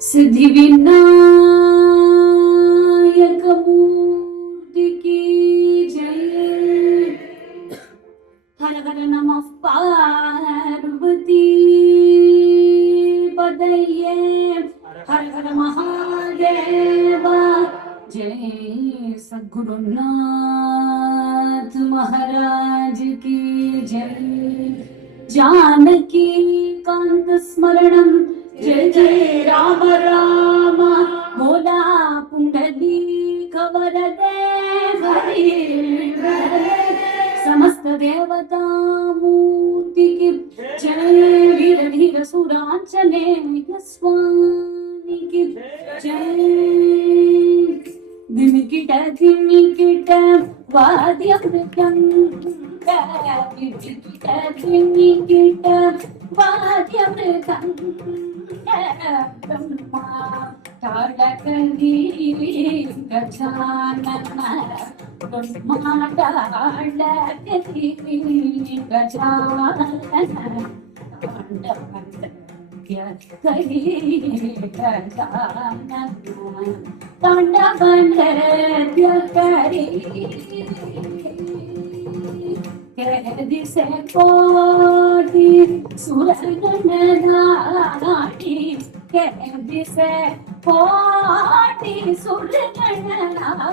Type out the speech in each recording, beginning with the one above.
सिद्धिविनायकमूर्तिकी जय। हर हर नमः पार्वती पतये। हर हर महादेव जय। सद्गुरुनाथ महाराज की जय। जानकी कांत स्मरणं जय जय राम राम। भोला पुंडलीक वरदे हरि समस्त देवता मूर्ति की जय। वीर धीर सुरांचने स्वामी की जय। धिमिकिट धिमिकिट वाद्य मृदंग धिमिकिट वाद्य मृदंग ब्रह्मा ताडकली गजानन ब्रह्मांडाडकली गजानन तांडवनृत्यकरी गजानन तांडवनृत्यकरी दिसे कोटि सुरगणनाटी दिसे कोटि सुरगणनाटी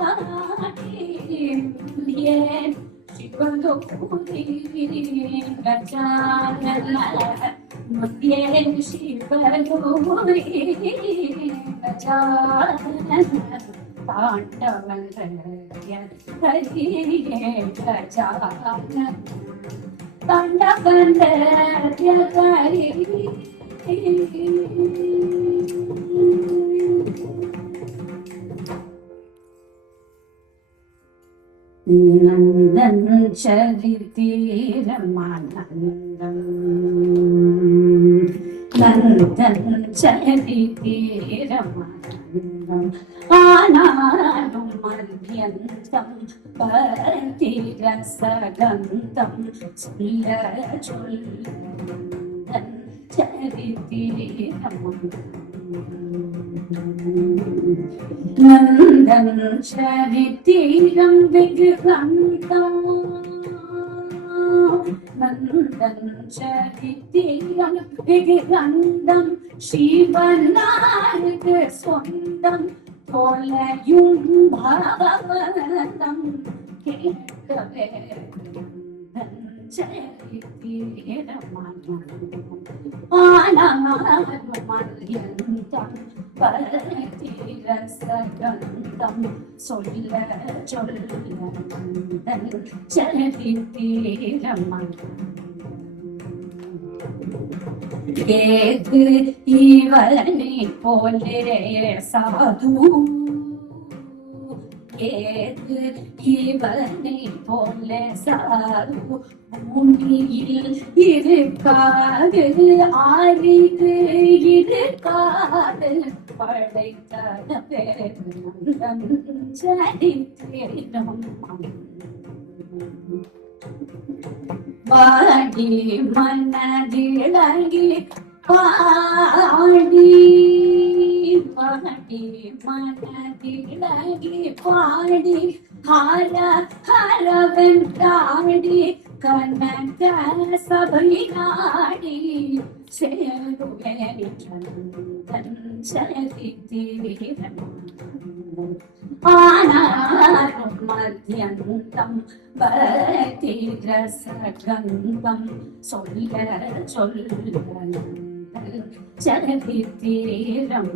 शिवगौरी गजानन मुद्ये शिवगौरी गजानन तांडवनृत्यकरी गजानन तांडवनृत्यकरी। नंदन चरिते रमानंदन नंदन चरिते रमानंदन आनादं मध्यन्तं परतिरसगन्धं सुलचुल्लनं चरिते नंदन चरितीरं विग्रहन्तं नंदन चरितीरं विग्रहन्तं शिवनायक स्वन्दं तोलयुं भाववन्तं केतवे ஆனார்மல்யந்தம் பரதிரசகந்தம் சொல்ல சொல்லந்தன் சரித்திரமன் ஏது இவனை போலே சாது ஏது இவனை போல சாது பூமியில் இருக்காது ஆறிது இருக்காது படைத்தன பேரந்தன் சரித்திரம் பாடி மனதிலங்கி பாடி பாடி மனதிலங்கி பாடி ஹர ஹரவென்றாடி கனக சபை நாடி சேருவேன் சரித்திரம் ஆனாரும் மத்தியந்தம் பரதிரசகந்தம் சொல்ல சொல்ல சரித்திரம்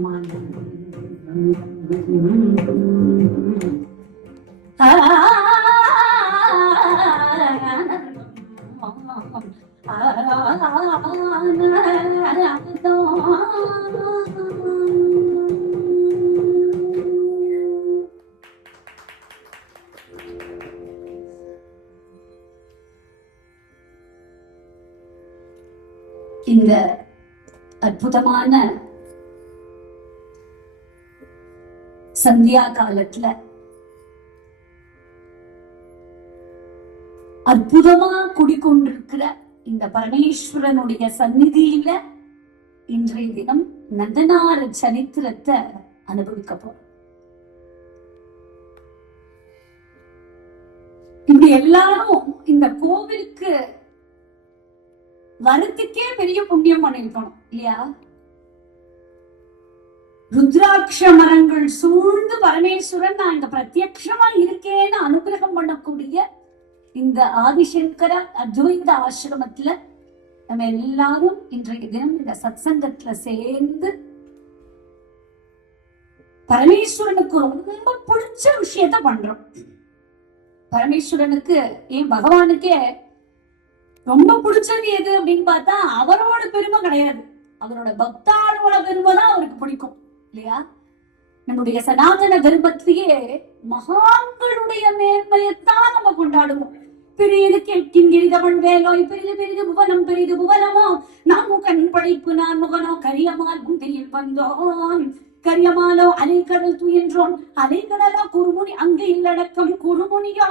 இந்த அற்புதமான சந்தியா காலத்துல அற்புதமா குடிக்கொண்டிருக்கிற இந்த பரமேஸ்வரனுடைய சந்நிதியில இன்றைய தினம் நந்தனார் சரித்திரத்தை அனுபவிக்க போறோம். இப்படி எல்லாரும் இந்த கோவிலுக்கு வரத்துக்கே பெரிய புண்ணியம் பண்ணிருக்கணும் இல்லையா? ருத்ராட்ச மரங்கள் சூழ்ந்து பரமேஸ்வரன் நான் இங்க பிரத்யக்ஷமா இருக்கேன்னு அனுகிரகம் பண்ணக்கூடிய இந்த ஆதிசங்கர அத்வைத ஆசிரமத்துல நம்ம எல்லாரும் இன்றைய தினம் இந்த சத்சங்கத்துல சேர்ந்து பரமேஸ்வரனுக்கு ரொம்ப பிடிச்ச விஷயத்த பண்றோம். பரமேஸ்வரனுக்கு ஏன் பகவானுக்கே ரொம்ப பிடிச்சது எது அப்படின்னு பார்த்தா அவரோட பெருமை கிடையாது, அவரோட பக்தாளோட பெருமை தான் அவருக்கு பிடிக்கும் இல்லையா? நம்முடைய சனாதன தர்மத்திலேயே மகான்களுடைய மேன்மையத்தான் நம்ம கொண்டாடுவோம். பெரியது கேட்கின்றவன் வேலோய் பெரிது பெரிது புவனம் பெரிது புவனமோ நான் முகன் படைப்பு நான் முகனோ கரியமால் குந்தையில் வந்தோம் கரியமாலோ அலைக்கடல் துயின்றோம் அலைக்கடலோ குறுமுனி அங்கு இல்லடக்கம் குறுமுனியோ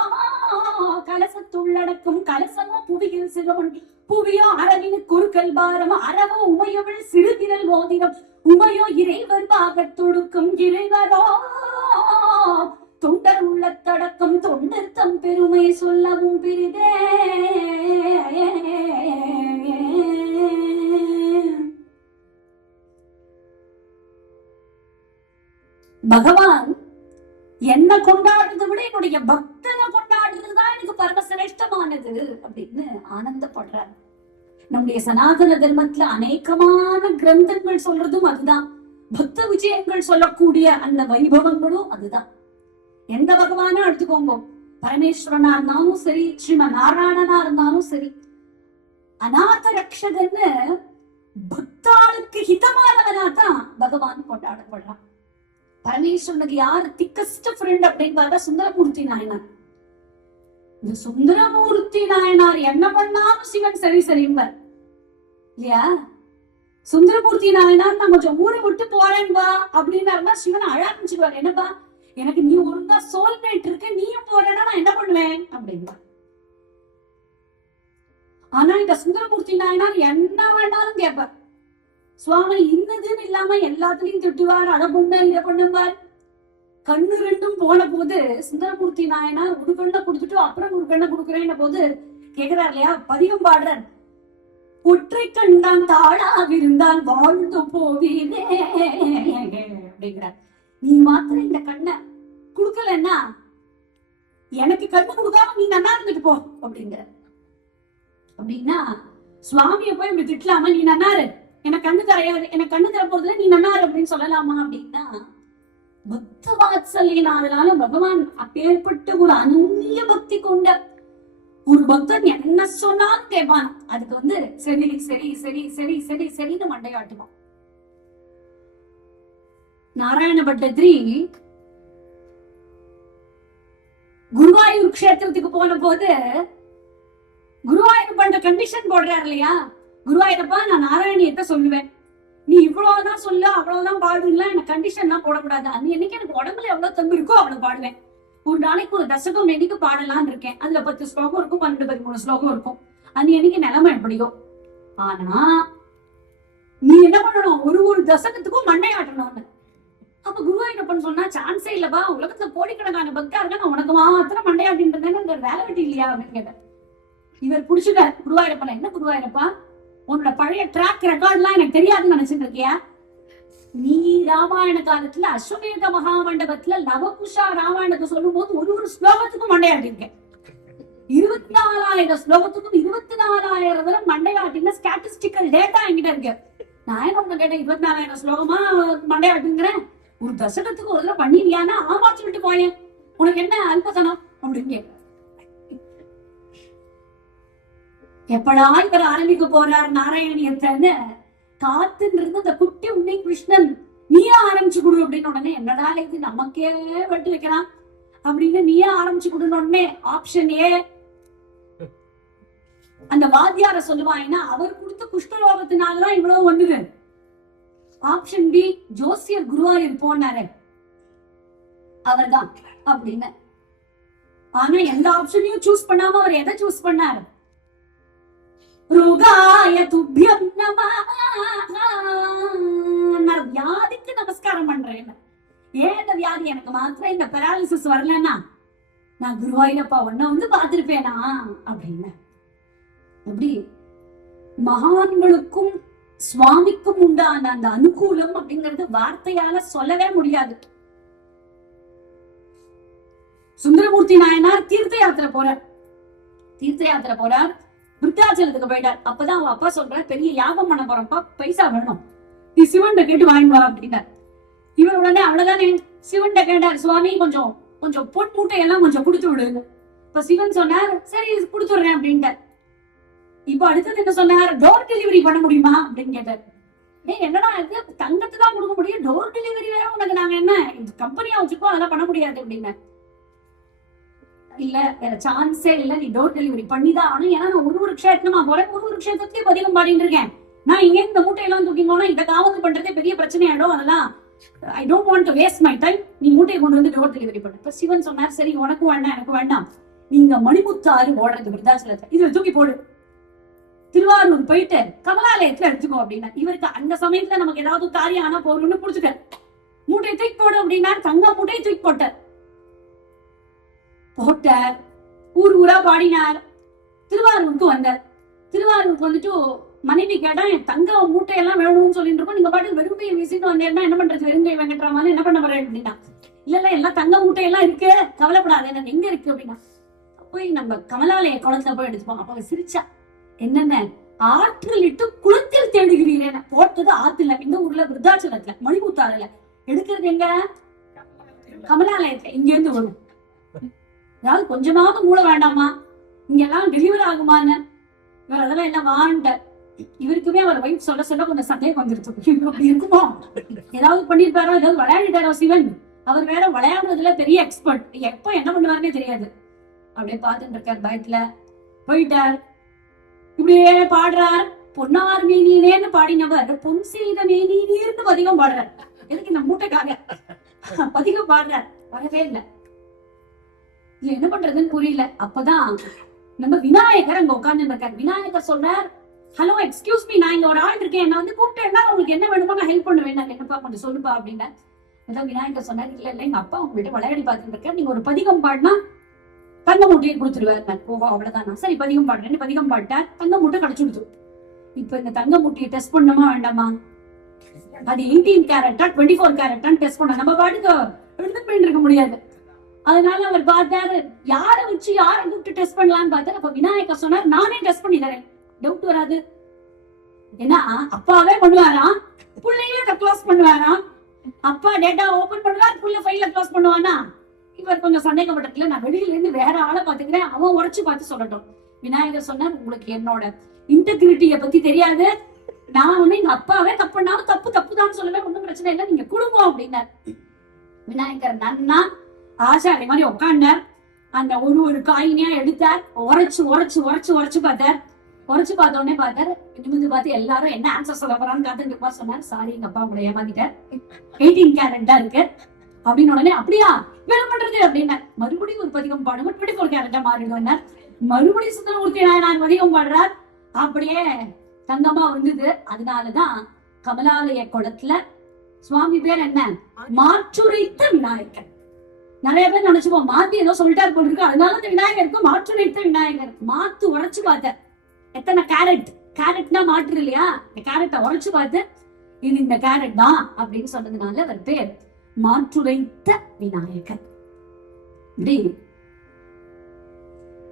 கலசத்துள்ளடக்கம் கலசமோ புவியில் சிறுவன் புவியோ அரவினு குறுக்கல் பாரம் அறவோ உமையவள் சிறுகிரல் மோதிரம் உமையோ இறைவர் பாகத் தொடுக்கும் இறைவரோ தொண்டர் உள்ளத்தடக்கம் தொண்டர் தம் பெருமை சொல்லவும் பெரிதே. பகவான் என்ன கொண்டாடுறதை விட என்னுடைய பக்தனை கொண்டாடுறதுதான் எனக்கு பரமசிரேஷ்டமானது அப்படின்னு ஆனந்தப்படுறார். நம்முடைய சனாதன தர்மத்துல அநேகமான கிரந்தங்கள் சொல்றதும் அதுதான், பக்த விஜயங்கள் சொல்லக்கூடிய அந்த வைபவங்களும் அதுதான். எந்த பகவானும் எடுத்துக்கோங்க, பரமேஸ்வரனா இருந்தாலும் சரி, ஸ்ரீமன் நாராயணனா இருந்தாலும் சரி, அநாத ரக்ஷகன்னு பக்தாளுக்கு ஹிதமானவனா தான் பகவான் கொண்டாடப்படுறான். பரமேஸ்வரனுக்கு யார் திக்கஸ்ட் ஃப்ரெண்ட் அப்படின்னு பார்த்தா சுந்தரமூர்த்தி நாயனார். இந்த சுந்தரமூர்த்தி நாயனார் என்ன பண்ணாலும் சிவன் சரி சரிம்பார் இல்லையா? சுந்தரமூர்த்தி நாயனார் நான் கொஞ்சம் ஊரை விட்டு போறேன்பா அப்படின்னா சிவன் அழ ஆரம்பிச்சுடுவார். என்னப்பா எனக்கு நீ ஒழுங்கா சோல்மேட் இருக்க, நீயும் போறேன்னா நான் என்ன பண்ணுவேன் அப்படின்னா. ஆனா இந்த சுந்தரமூர்த்தி நாயனார் என்ன வேணாலும் கேட்பார். சுவாமி இன்னதுன்னு இல்லாம எல்லாத்துலயும் திட்டுவார், அதை பொண்ணு இதை பண்ணுவார். கண்ணு ரெண்டும் போன போது சுந்தரமூர்த்தி நாயனார் ஒரு கண்ணை கொடுத்துட்டு அப்புறம் ஒரு கண்ணை கொடுக்குறேன்ன போது கேக்குறாரு இல்லையா, பதிகம் பாடுறார். ஒற்றை கண்டான் தாழாவிருந்தான் வாழ்ந்து போவீனே அப்படிங்கிறார். நீ மாத்திரம் இந்த கண்ணை குடுக்கலன்னா எனக்கு கண்ணு கொடுக்காம நீ நன்னா இருந்துட்டு போ அப்படிங்கிற. அப்படின்னா சுவாமிய போய் இப்படி திட்டலாமா, நீ நன்னாரு எனக்கு கண்ணு தரையாது, எனக்கு கண்ணு தர போறதுல நீ நன்னாரு அப்படின்னு சொல்லலாமா அப்படின்னா, பக்த வாத்சல்யனால பகவான் அப்பேற்பட்ட ஒரு அந்நிய பக்தி கொண்ட ஒரு பக்தன் என்ன சொன்னாலும் கேட்பான். அதுக்கு சரி சரி சரி சரி சரி சரின்னு மண்டையாட்டுவான். நாராயண பட்டத்ரி குருவாயூர் கஷேத்திரத்துக்கு போன போது குருவாயூர் பண்ற கண்டிஷன் போடுறாரு இல்லையா, குருவாயூரப்பா நான் நாராயணியத்தை சொல்லுவேன், நீ இவ்வளவுதான் சொல்ல அவ்வளவுதான் பாடுங்களா, எனக்கு கண்டிஷன் எல்லாம் போடக்கூடாது. அன்னைக்கு எனக்கு உடம்புல எவ்வளவு தம்பு இருக்கோ அவ்வளவு பாடுவேன். ஒரு நாளைக்கு ஒரு தசகம் என்னைக்கு பாடலான்னு இருக்கேன், அதுல 10 ஸ்லோகம் இருக்கும், 12-13 ஸ்லோகம் இருக்கும். அன்னைக்கு நிலைமை எப்படியோ. ஆனா நீ என்ன பண்ணணும், ஒரு தசகத்துக்கும் மண்டை ஆட்டணும்னு. அப்ப குருவாயூரப்பன் சொன்னா, சான்ஸே இல்லப்பா, உலகத்துல கோடிக்கணக்கான பக்தா இருக்கா, நான் உனக்கு மாத்திரம் மண்டையாட்டின்றேன்னு வேலை வெட்டி இல்லையா அப்படின்னு கேட்டேன். இவர் புடிச்சுட்டார் குருவாயூரப்பன். என்ன குருவாயூரப்பா, உன்னோட பழைய ட்ராக் ரெக்கார்ட் எல்லாம் எனக்கு தெரியாதுன்னு நினைச்சிட்டு இருக்கியா? நீ ராமாயண காலத்துல அஸ்வமேத மகாமண்டபத்துல லவகுஷா ராமாயணத்தை சொல்லும் போது ஒரு ஸ்லோகத்துக்கும் மண்டையாட்டிருக்கேன். 24,000 ஸ்லோகத்துக்கும் 24,000 தடவை மண்டையாட்டின ஸ்டாட்டிஸ்டிக்கல் டேட்டா என்கிட்ட இருக்கு. நான் என்ன உங்க கேட்டேன், 24,000 ஸ்லோகமா மண்டையாட்டுங்கிறேன், ஒரு தசகத்துக்கு ஒரு தடவை பண்ணிருக்கியானா ஆமா சொல்லிட்டு போயேன், உனக்கு என்ன அல்பத்தனம் அப்படின்னு கேட்க. எப்படா இவர் ஆரம்பிக்க போறார் நாராயணியத்தைன்னு காத்துன்னு இருந்து அந்த குட்டி உன்னை கிருஷ்ணன் நீயே ஆரம்பிச்சு கொடு அப்படின்னு உடனே, என்னடா இது நமக்கே வெட்டி வைக்கிறான் அப்படின்னு நீயே ஆரம்பிச்சு கொடுன்னு உடனே ஆப்ஷன் ஏ அந்த வாத்தியார சொல்லுவாங்கன்னா அவர் கொடுத்த குஷ்டரோகத்தினாலதான் இவ்வளவு ஒண்ணுது. ஆப்ஷன் பி ஜோசியர் குருவாயூர் போனாரு அவர்தான் அப்படின்னு. ஆனா எந்த ஆப்ஷனையும் சூஸ் பண்ணாம அவர் எதை சூஸ் பண்ணாரு, ருகாய துப்யம் நமஹ நான் வியாதிக்கு நமஸ்காரம் பண்றேன். ஏன் இந்த வியாதி எனக்கு மாத்திரம் இந்த பெராலிசிஸ் வரலன்னா நான் குருவாயூரப்பா உன்ன வந்து பார்த்திருப்பேனா அப்படின்னு. எப்படி மகான்களுக்கும் சுவாமிக்கும் உண்டான அந்த அனுகூலம் அப்படிங்கிறது வார்த்தையால சொல்லவே முடியாது. சுந்தரமூர்த்தி நாயனார் தீர்த்த யாத்திரை போறார், விருத்தாச்சலத்துக்கு போயிட்டார். அப்பதான் அவ அப்பா சொல்ற, பெரிய யாகம் பண்ண போறப்பா, பைசா வேணும், நீ சிவன் கேட்டு வாங்கிவா அப்படின்னார். இவர் உடனே அவ்வளவுதானே சிவன் கேட்டார், சுவாமி கொஞ்சம் கொஞ்சம் பொன் மூட்டையெல்லாம் கொஞ்சம் கொடுத்து விடுங்க. இப்ப சிவன் சொன்னார், சரி கொடுத்துடுறேன் அப்படின்ட்டார். இப்ப அடுத்தது என்ன சொன்னார், டோர் டெலிவரி பண்ண முடியுமா அப்படின்னு கேட்டார். என்னடா இது, தங்கத்தை தான் கொடுக்க முடியும், டோர் டெலிவரி வேற உனக்கு நாங்க என்ன கம்பெனியா வச்சுக்கோ, அதெல்லாம் பண்ண முடியாது அப்படின்னு. இல்ல வேற சான்ஸே இல்ல, நீ டோர் டெலிவரி பண்ணிதான் ஆனா, ஏன்னா நான் ஒரு க்ஷேத்திரமா போறேன், ஒரு க்ஷேத்திரத்தையும் பதிகம் பாடிட்டு இருக்கேன். நான் இங்க இந்த மூட்டையெல்லாம் தூக்கி போனா இதை காவல் பண்றதே பெரிய பிரச்சனை ஆயிடும், அதெல்லாம் I don't want to waste my time, நீ மூட்டையை கொண்டு வந்து டோர் டெலிவரி பண்ணு. இப்ப சிவன் சொன்னார், சரி உனக்கும் வேண்டாம் எனக்கு வேண்டாம், நீங்க மணிமுத்தாறு ஓடுறது விருத்தாச்சலத்தை இதுல தூக்கி போடு, திருவாரூர் போயிட்டு கமலாலயத்துல எடுத்துக்கோ அப்படின்னா. இவருக்கு அந்த சமயத்துல நமக்கு ஏதாவது காரியம் ஆனா போறோம்னு புடிச்சுட்டார். மூட்டையை தூக்கி போடு அப்படின்னா தங்க மூட்டையை தூக்கி போட்டார். ஊர் ஊரா பாடினார். திருவாரூருக்கு வந்தார். திருவாரூருக்கு வந்துட்டு மனைவி கேட்டா, என் தங்க மூட்டையெல்லாம் வேணும்னு சொல்லிட்டு இருக்கோம், நீங்க பாட்டு வெறுமையை வீசிட்டு வந்தேன்னா என்ன பண்றது, வெறுங்கை வெங்கட்ராமாலும் என்ன பண்ண போறேன் அப்படின்னா. இல்ல எல்லாம் தங்க மூட்டையெல்லாம் இருக்கு, கவலைப்படாது, எனக்கு எங்க இருக்கு அப்படின்னா. போய் நம்ம கமலாலய குளத்துல போய் எடுத்துப்போம். அப்ப சிரிச்சா, என்னென்ன ஆற்றில் இட்டு குளத்தில் தேடுகிறீரேன்னு. போட்டது ஆத்துல, இந்த ஊர்ல விருத்தாச்சலத்துல மணிமுத்தாறுல, எடுக்கிறது எங்க கமலாலயத்துல. இங்க இருந்து வரும், ஏதாவது கொஞ்சமாவது மூளை வேண்டாமா, இங்க எல்லாம் டெலிவரி ஆகுமான்னு. இவர் அதெல்லாம் எல்லாம் வாண்ட. இவருக்குமே அவர் வைஃப் சொல்ல சொல்ல கொஞ்சம் சந்தேகம் வந்துருச்சு, அப்படி இருக்குமோ, ஏதாவது பண்ணிருப்பாரோ, ஏதாவது விளையாடிட்டாரோ சிவன். அவர் வேற விளையாடுறதுல பெரிய எக்ஸ்பர்ட், எப்ப என்ன பண்ணுவாருன்னே தெரியாது. அப்படியே பார்த்துட்டு இருக்கார், பயத்துல போயிட்டார். இப்படியே பாடுறார். பொன்னார் மேனியிலேன்னு பாடினவர் பொன் செய்த மேனியிலிருந்து பதிகம் பாடுறார். எதுக்கு இந்த மூட்டைக்காக பதிகம் பாடுறார், வரவே இல்லை. இது என்ன பண்றதுன்னு புரியல. அப்பதான் நம்ம விநாயகர் அங்க உட்கார்ந்து இருக்காரு. விநாயகர் சொன்னார், ஹலோ எக்ஸ்கியூஸ் மீ, நான் இங்க ஒரு ஆள் இருக்கேன், என்ன வந்து கூப்பிட்டேன்னா உங்களுக்கு என்ன வேணுமோ நான் ஹெல்ப் பண்ணுவேன், என்னப்பா கொஞ்சம் சொல்லுப்பா அப்படின்னா. அதான் விநாயகர் சொன்னார், இல்ல எங்க அப்பா உங்கள்கிட்ட விளையாடி பார்த்துட்டு இருக்கேன், நீங்க ஒரு பதிகம் பாடினா தங்க மூட்டையை கொடுத்துருவாரு. ஓஹோ அவ்வளவுதானா, சரி பதிகம் பாடுறேன்னு பதிகம் பாட்டேன், தங்க மூட்டை கிடைச்சு கொடுத்து. இப்ப இந்த தங்க மூட்டையை டெஸ்ட் பண்ணணுமா வேண்டாமா, அது 18 கேரட்டா 24 கேரட்டான்னு டெஸ்ட் பண்ண நம்ம பாட்டுக்கு எடுத்து போயிட்டு இருக்க முடியாது. அதனால அவர் பார்த்தாரு, யாரை வச்சு யாரை கூப்பிட்டு டெஸ்ட் பண்ணலான்னு பார்த்தாரு. அப்ப விநாயகர் சொன்னார், நானே டெஸ்ட் பண்ணி தரேன், டவுட் வராது. ஏன்னா அப்பாவே பண்ணுவாராம், புள்ளையே க்ளோஸ் பண்ணுவாராம். அப்பா டேட்டா ஓபன் பண்ணுவார், புள்ள ஃபைல க்ளோஸ் பண்ணுவானா. இவர் கொஞ்சம் சந்தேகப்பட்டதுல, நான் வெளியில இருந்து வேற ஆளை பாத்துக்கிறேன், அவன் உரைச்சு பார்த்து சொல்லட்டும். விநாயகர் சொன்னார், உங்களுக்கு என்னோட இன்டெகிரிட்டிய பத்தி தெரியாது, நான் வந்து எங்க அப்பாவே தப்பு பண்ணாலும் தப்பு தான் சொல்லவே, ஒன்றும் பிரச்சனை இல்லை, நீங்க குடும்பம் அப்படின்னார். விநாயகர் நன்னா ஆசாரி மாதிரி உட்காண்டார். அந்த ஒரு காயினியா எடுத்தார், உரைச்சு உரைச்சு உரைச்சு உரைச்சு பார்த்தார். உரைச்சு பார்த்த உடனே பார்த்தார், நிமிந்து பார்த்து எல்லாரும் என்ன ஆன்சர் சொல்ல போறான்னு காத்துட்டு சொன்னார், சாரி எங்க அப்பா உங்களை ஏமாத்திட்டார், 18 கேரட் தான் இருக்கு அப்படின்னு. உடனே அப்படியா வேலை பண்றது அப்படின்னா, மறுபடியும் ஒரு பதிகம் பாடுங்க, 24 கேரட்டா மாறிடுவார். மறுபடியும் சுந்தரமூர்த்தி நாயனார் பதிகம் பாடுறார், அப்படியே தங்கமா வந்தது. அதனாலதான் கமலாலய குளத்துல சுவாமி பேர் என்ன, மாற்றுரைத்த விநாயகர். நிறைய பேர் நினைச்சுப்போம் மாத்தி ஏதோ சொல்லிட்டாரு போல இருக்கு, அதனால இந்த விநாயகருக்கு மாற்றுரைத்த விநாயகர். மாத்து உரைச்சு பார்த்த, எத்தனை கேரட்னா மாற்று இல்லையா, இந்த கேரட்டை உரைச்சு பார்த்து இது இந்த கேரட் தான் அப்படின்னு சொன்னதுனால அவர் பேர் மாற்றுரைத்த விநாயகர்.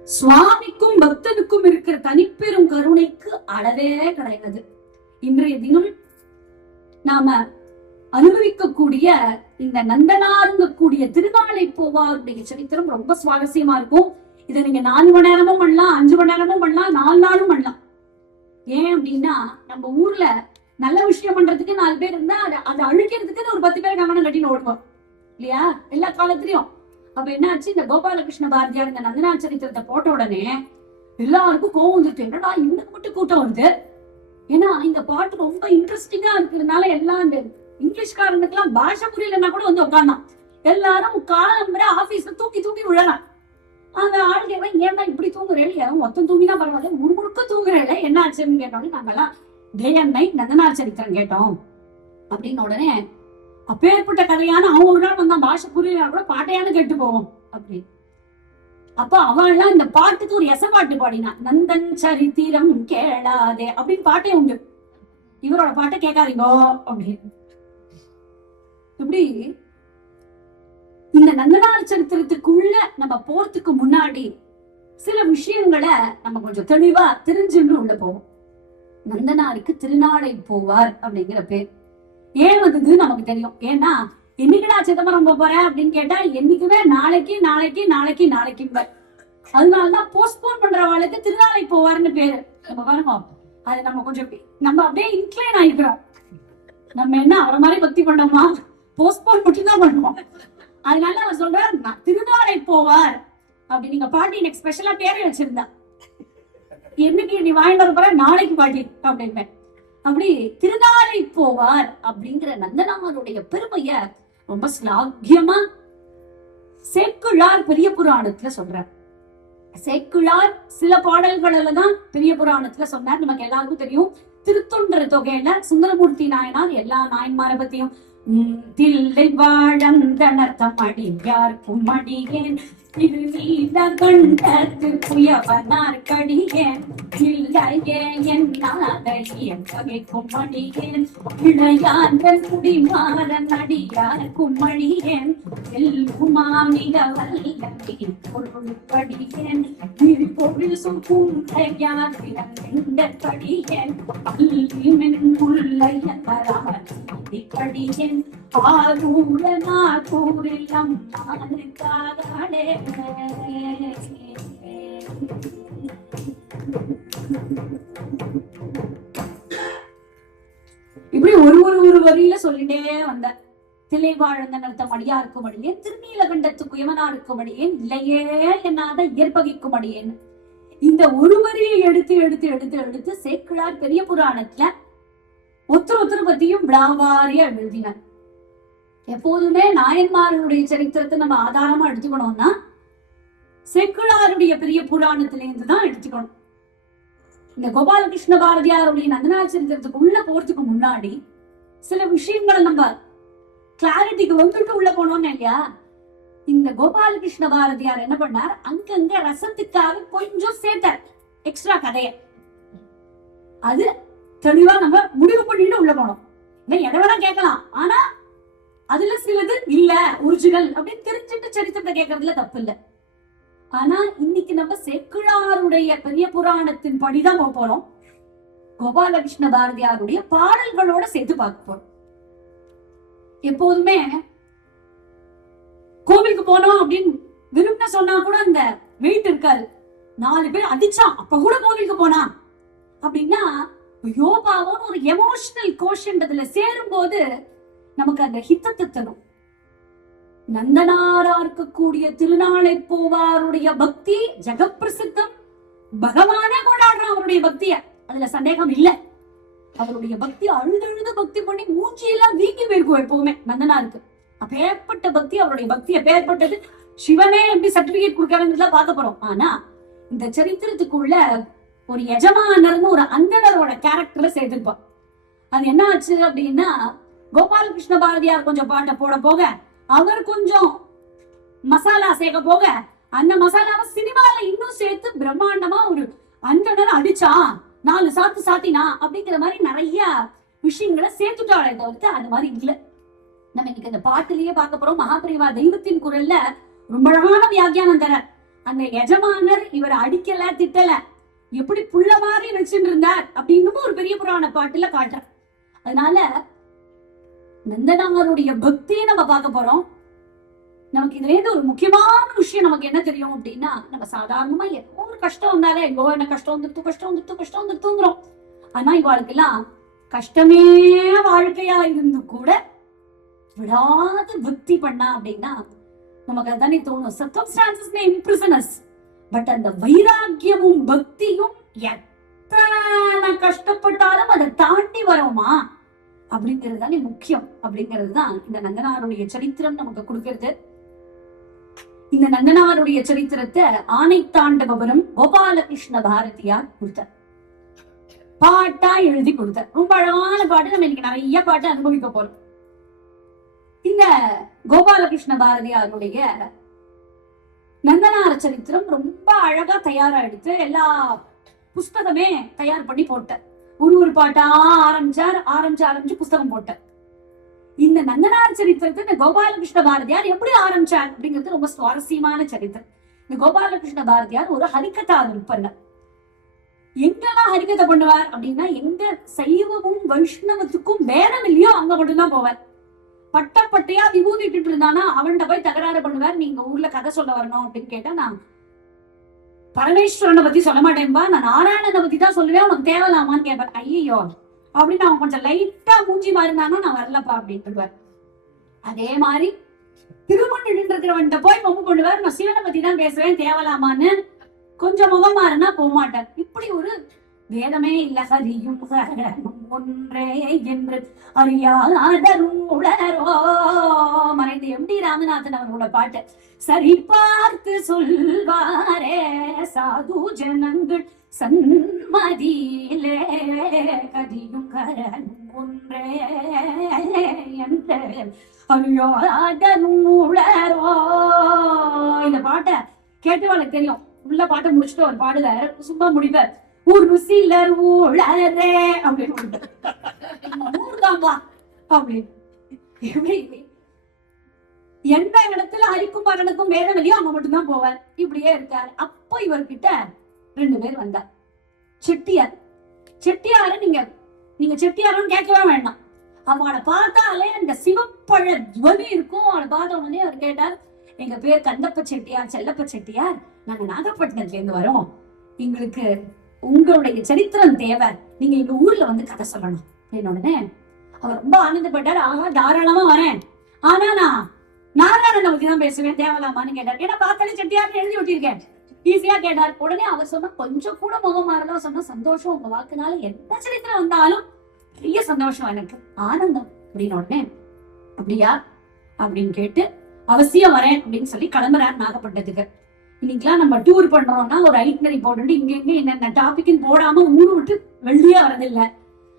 சுவாமிக்கும் பக்தனுக்கும் இருக்கிற தனிப்பெரும் கருணைக்கு அளவே கிடையாது. இன்றைய தினம் நாம அனுபவிக்கக்கூடிய இந்த நந்தனாருங்கக்கூடிய திருநாளை போவாருடைய சரித்திரம் ரொம்ப சுவாரஸ்யமா இருக்கும். இதை நீங்க 4 மணி நேரமும் பண்ணலாம், 5 மணி நேரமும் பண்ணலாம், 4 நாளும் பண்ணலாம். ஏன் அப்படின்னா நம்ம ஊர்ல நல்ல விஷயம் பண்றதுக்கு 4 பேர் இருந்தா அதை அழிக்கிறதுக்கு ஒரு 10 பேர் கவனம் கட்டின்னு ஓடுவோம் இல்லையா, எல்லா காலத்திலயும். அப்ப என்ன ஆச்சு, இந்த கோபாலகிருஷ்ண பாரதியார் இந்த நந்தனார் சரித்திரத்தை போட்ட உடனே எல்லாருக்கும் கோவம் வந்துட்டு, என்னடா இவனுக்கு மட்டும் கூட்டம் வருது. ஏன்னா இந்த பாட்டு ரொம்ப இன்ட்ரெஸ்டிங்கா இருக்கிறதுனால எல்லாம் இந்த இங்கிலீஷ்காரனுக்கு எல்லாம் பாஷை புரியலன்னா கூட வந்து உட்கார்ந்தான். எல்லாரும் காலம்பரை ஆபீஸ்ல தூக்கி விழலாம். அந்த ஆள் கேட்க, ஏன்னா இப்படி தூங்குறேன், மொத்தம் தூங்கினா பரவாயில்ல, முழுக்க தூங்குறேன், என்ன ஆச்சுன்னு கேட்டோம். நாங்கெல்லாம் டே அண்ட் நைட் நந்தனார் சரித்திரம் கேட்டோம், அப்படின்னு உடனே அப்பேற்பட்ட கதையான அவன் ஒரு நாள் வந்தான், பாஷை புரியல கூட பாட்டையான கேட்டு போவோம் அப்படின்னு. அப்ப அவள்லாம் இந்த பாட்டுக்கு ஒரு எசப்பாட்டு பாடினான். நந்தன் சரித்திரம் கேளாதே அப்படின்னு பாட்டே உண்டு. இவரோட பாட்டை கேட்காதீங்கோ அப்படின்னு. இப்படி இந்த நந்தனார் சரித்திரத்துக்குள்ள நம்ம போறதுக்கு முன்னாடி சில விஷயங்களை நம்ம கொஞ்சம் தெளிவா தெரிஞ்சுன்னு உள்ள போவோம். நந்தனாருக்கு திருநாளை போவார் அப்படிங்கிற பேர் ஏன் வந்தது நமக்கு தெரியும். ஏன்னா என்னைக்குடா சிதம்பரம் போறேன் அப்படின்னு கேட்டா என்னைக்குமே நாளைக்கு நாளைக்கு நாளைக்கு நாளைக்கு. அதனாலதான் போஸ்ட்போன் பண்றவாளுக்கு திருநாளை போவார்னு பேரு. நம்ம பாருங்க, அது நம்ம கொஞ்சம் நம்ம அப்படியே இன்க்ளைன் ஆயிக்கிறோம். நம்ம என்ன அவரை மாதிரி பக்தி பண்ணோமா, போஸ்ட்போன் மட்டும் தான் பண்ணுவோம். அதனால அவர் சொல்றாரு திருநாளை போவார் அப்படி. நீங்க பாட்டி எனக்கு ஸ்பெஷலா பேரை வச்சிருந்தா, என்னைக்கு நீ வாங்கிட்டு வர நாளைக்கு பாட்டி அப்படின்னு. அப்படி திருநாளை போவார் அப்படிங்கிற நந்தனாருடைய பெருமைய ரொம்ப ஸ்லாக்கியமா சேக்குழார் பெரிய புராணத்துல சொல்றார். சேக்குழார் சில பாடல்கள் தான் பெரிய புராணத்துல சொன்னார். நமக்கு எல்லாருக்கும் தெரியும், திருத்தொண்டர் தொகையில சுந்தரமூர்த்தி நாயனார் எல்லா நாயன்மாரை பத்தியும் தில்லை வாழந்தனர்த்தம் அடியார்க்கும் அடியேன் இது நீல கண்டத்து புயவனார் கடியேன் இல்லையே என்னாதையும் பகைக்கும் அடியேன் இளையார்கள் குடிமாறன் அடியார்க்கும் அடியேன் எல்குமாமிக வல்லி பொருள் படியேன் பொருள் சுக்கும் யார் படியேன் அல்லிமின் முல்லைய படியேன் ஆரூர நாகூரில் அம்மானுக்காகடே. இப்படி ஒரு வரியில சொல்லிட்டே வந்த தில்லை வாழ்ந்த நடத்தம் அடியாருக்கும் அடியேன் திருநீலகண்டத்து குயவனாருக்கும் அடியேன் இல்லையே என்னாத இயற்பகிக்கும் அடியேன். இந்த ஒரு வரியை எடுத்து எடுத்து எடுத்து எடுத்து சேக்கிழார் பெரிய புராணத்துல ஒருத்தர் பத்தியும் விடாவாரியா எழுதினார். எப்போதுமே நாயன்மார்களுடைய சரித்திரத்தை நம்ம ஆதாரமா எடுத்துக்கணும்னா சேக்கிழாருடைய பெரிய புராணத்திலிருந்து தான் எடுத்துக்கணும். இந்த கோபாலகிருஷ்ண பாரதியாருடைய நந்தனார் சரித்திரத்துக்கு உள்ள போறதுக்கு முன்னாடி சில விஷயங்களை நம்ம கிளாரிட்டிக்கு வந்துட்டு உள்ள போனோம்னு இல்லையா. இந்த கோபாலகிருஷ்ண பாரதியார் என்ன பண்ணார், அங்கங்க ரசத்துக்காக கொஞ்சம் சேர்த்தார் எக்ஸ்ட்ரா கதைய. அது தெளிவா நம்ம முடிவு பண்ணிட்டு உள்ள போனோம். எதை வேணா கேட்கலாம், ஆனா அதுல சிலது இல்ல ஒரிஜினல் அப்படின்னு தெரிஞ்சுட்டு சரித்திரத்தை கேட்கறதுல தப்பு இல்ல. ஆனா இன்னைக்கு நம்ம சேக்கிழாருடைய பெரிய புராணத்தின் படிதான் போறோம். கோபாலகிருஷ்ண பாரதியாருடைய பாடல்களோட சேர்த்து பார்க்க போறோம். எப்போதுமே கோவிலுக்கு போனோம் அப்படின்னு விரும்பின சொன்னா கூட அந்த வெயிட் இருக்காது. 4 பேர் அடிச்சான் அப்ப கூட கோவிலுக்கு போனா அப்படின்னா யோபாவும் ஒரு எமோஷனல் கோஷன்றதுல சேரும் போது நமக்கு அந்த ஹித்தத்தை தரும். நந்தனாரா இருக்கக்கூடிய திருநாளை போவாருடைய பக்தி ஜெகப்பிரசித்தம். பகவானே கொண்டாடுறான் அவருடைய பக்திய, அதுல சந்தேகம் இல்ல. அவருடைய பக்தி அழுது பக்தி பண்ணி மூஞ்சியெல்லாம் வீங்கி போயிருக்கும் எப்பவுமே நந்தனாருக்கு. அப்பேற்பட்ட பக்தி, அவருடைய பக்தி அப்பேற்பட்டது. சிவனே எப்படி சர்டிபிகேட் கொடுக்கறதுல பார்க்க போறோம். ஆனா இந்த சரித்திரத்துக்குள்ள ஒரு எஜமானர்னு ஒரு அந்தனரோட கேரக்டர்ல சேர்த்திருப்பான். அது என்ன ஆச்சு அப்படின்னா, கோபாலகிருஷ்ண பாரதியார் கொஞ்சம் பாட்டை போட போக, அவர் கொஞ்சம் மசாலா சேர்க்க போக, அந்த மசாலாவை சினிமால இன்னும் சேர்த்து பிரம்மாண்டமா ஒரு அந்தனர் அடிச்சான் 4 சாத்து சாத்தினா அப்படிங்கிற மாதிரி நிறைய விஷயங்களை சேர்த்துட்டாளே தவிர்த்து அது மாதிரி இல்ல. நம்ம இன்னைக்கு அந்த பாட்டுலயே பார்க்க போறோம். மகாபிரிவா தெய்வத்தின் குரல்ல ரொம்ப அழகான வியாக்கியானம் தர. அந்த எஜமானர் இவரை அடிக்கல திட்டல, எப்படி புள்ள மாதிரி வச்சுட்டு இருந்தார் அப்படின்னு ஒரு பெரிய புராண பாட்டுல காட்டுற. அதனால நந்தனாருடைய பக்தியை நம்ம பார்க்க போறோம். நமக்கு இதுல இருந்து ஒரு முக்கியமான விஷயம் நமக்கு என்ன தெரியும் அப்படின்னா, நம்ம சாதாரணமா ஏதோ ஒரு கஷ்டம் வந்தாலே ஐயோ என்ன கஷ்டம் வந்துருங்கிறோம். ஆனா இவாளுக்கு எல்லாம் கஷ்டமே வாழ்க்கையா இருந்து கூட விடாது பக்தி பண்ணா அப்படின்னா நமக்கு அதுதானே தோணும். Circumstances may imprison us, but அந்த வைராக்கியமும் பக்தியும் எத்தனை கஷ்டப்பட்டாலும் அதை தாண்டி வரோமா அப்படிங்கிறது தானே முக்கியம். அப்படிங்கிறது தான் இந்த நந்தனாருடைய சரித்திரம் நமக்கு கொடுக்கிறது. இந்த நந்தனாருடைய சரித்திரத்தை ஆனைத்தாண்டவபுரம் கோபாலகிருஷ்ண பாரதியார் கொடுத்தார். பாட்டா எழுதி கொடுத்தார். ரொம்ப அழகான பாட்டு. நம்ம இன்னைக்கு நிறைய பாட்டு அனுபவிக்க போறோம். இந்த கோபாலகிருஷ்ண பாரதியாருடைய நந்தனார சரித்திரம் ரொம்ப அழகா தயாரா எடுத்து எல்லா புஸ்தகமே தயார் பண்ணி போட்டார். ஒரு பாட்டா ஆரம்பிச்சு புஸ்தகம் போட்டார். இந்த நந்தனார் சரித்திரத்தை இந்த கோபாலகிருஷ்ண பாரதியார் எப்படி ஆரம்பிச்சார் அப்படிங்கிறது ரொம்ப சுவாரஸ்யமான சரித்திரம். இந்த கோபாலகிருஷ்ண பாரதியார் ஒரு ஹரிகதா விற்பனர். எங்கெல்லாம் ஹரிகதை பண்ணுவார் அப்படின்னா, எங்க சைவமும் வைஷ்ணவத்துக்கும் வேதம் இல்லையோ அங்க மட்டும்தான் போவார். பட்டையா விபூதி இட்டு இருந்தானா அவன்கிட்ட போய் தகராறு பண்ணுவார். நீங்க ஊர்ல கதை சொல்ல வரணும் அப்படின்னு கேட்டா, நான் பரமேஸ்வரனை பத்தி சொல்ல மாட்டேன்பா, நான் நாராயணனை பத்தி தான் சொல்லுவேன், உனக்கு தேவலாமான்னு கேட்பார். ஐயோ அப்படின்னு அவன் கொஞ்சம் லைட்டா மூஞ்சி மாறினானா நான் வரலப்பா அப்படின்னு. அதே மாதிரி திருமணம் இருக்கிறவன்கிட்ட போய் மொம்பு பண்ணுவார். நான் சிவனை பத்தி தான் பேசுவேன், தேவலாமான்னு கொஞ்சம் முகம் மாறினா போக மாட்டார். இப்படி ஒரு வேதமே இல்ல ஹரியும் ஒன்றே என்று அறியாதரும் உளரோ மறைந்த எம் டி ராமநாதன் அவர்களோட பாட்டு. சரி பார்த்து சொல்வாரே சாது ஜனங்கள் சன்மதியிலே கதியும் கரனும் ஒன்றே என்று அறியாதரும் உளரோ. இந்த பாட்டை கேட்டவளுக்கு தெரியும். உள்ள பாட்டை முடிச்சுட்டு ஒரு பாடுவார், சும்மா முடிப்பார். ஒரு சிலர் ஊழரே அப்படின்னு எந்த இடத்துல ஹரிக்கும் மரணக்கும் வேதம் இல்லையோ அங்க மட்டும்தான் போவார். இப்படியே இருக்காரு. அப்போ இவர்கிட்ட 2 பேர் வந்தார். செட்டியாரு நீங்க செட்டியாருன்னு கேட்கவே வேண்டாம். அவளை பார்த்தாலே அந்த சிவப்பழ துவனி இருக்கும். அவளை பார்த்த உடனே அவர் கேட்டார், எங்க பேர் கந்தப்ப செட்டியார், செல்லப்ப செட்டியார், நாங்க நாகப்பட்டினத்துல இருந்து வரோம், எங்களுக்கு உங்களுடைய சரித்திரம் தேவை, நீங்க எங்க ஊர்ல வந்து கதை சொல்லணும் அப்படின்னு. உடனே அவர் ரொம்ப ஆனந்தப்பட்டார். ஆகா தாராளமா வரேன், ஆனா நான் நாராயணனை பத்தி தான் பேசுவேன், தேவலாமான்னு கேட்டார். ஏன்னா பார்த்தாலே செட்டியார்னு எழுதி விட்டிருக்கேன், ஈஸியா கேட்டார். உடனே அவர் சொன்ன கொஞ்சம் கூட முகம் மாறலாம், சொன்ன சந்தோஷம், உங்க வாக்குனால என்ன சரித்திரம் வந்தாலும் பெரிய சந்தோஷம், எனக்கு ஆனந்தம் அப்படின்னு. உடனே அப்படியா அப்படின்னு கேட்டு அவசியம் வரேன் அப்படின்னு சொல்லி கிளம்புறாரு நாகப்பட்டினத்துக்கு. இன்னைக்கெல்லாம் நம்ம டூர் பண்றோம்னா ஒரு ஐட்னரி போட்டு இங்க எங்க என்னென்ன டாபிக்னு போடாம ஊரு விட்டு வெளியே வரதில்லை.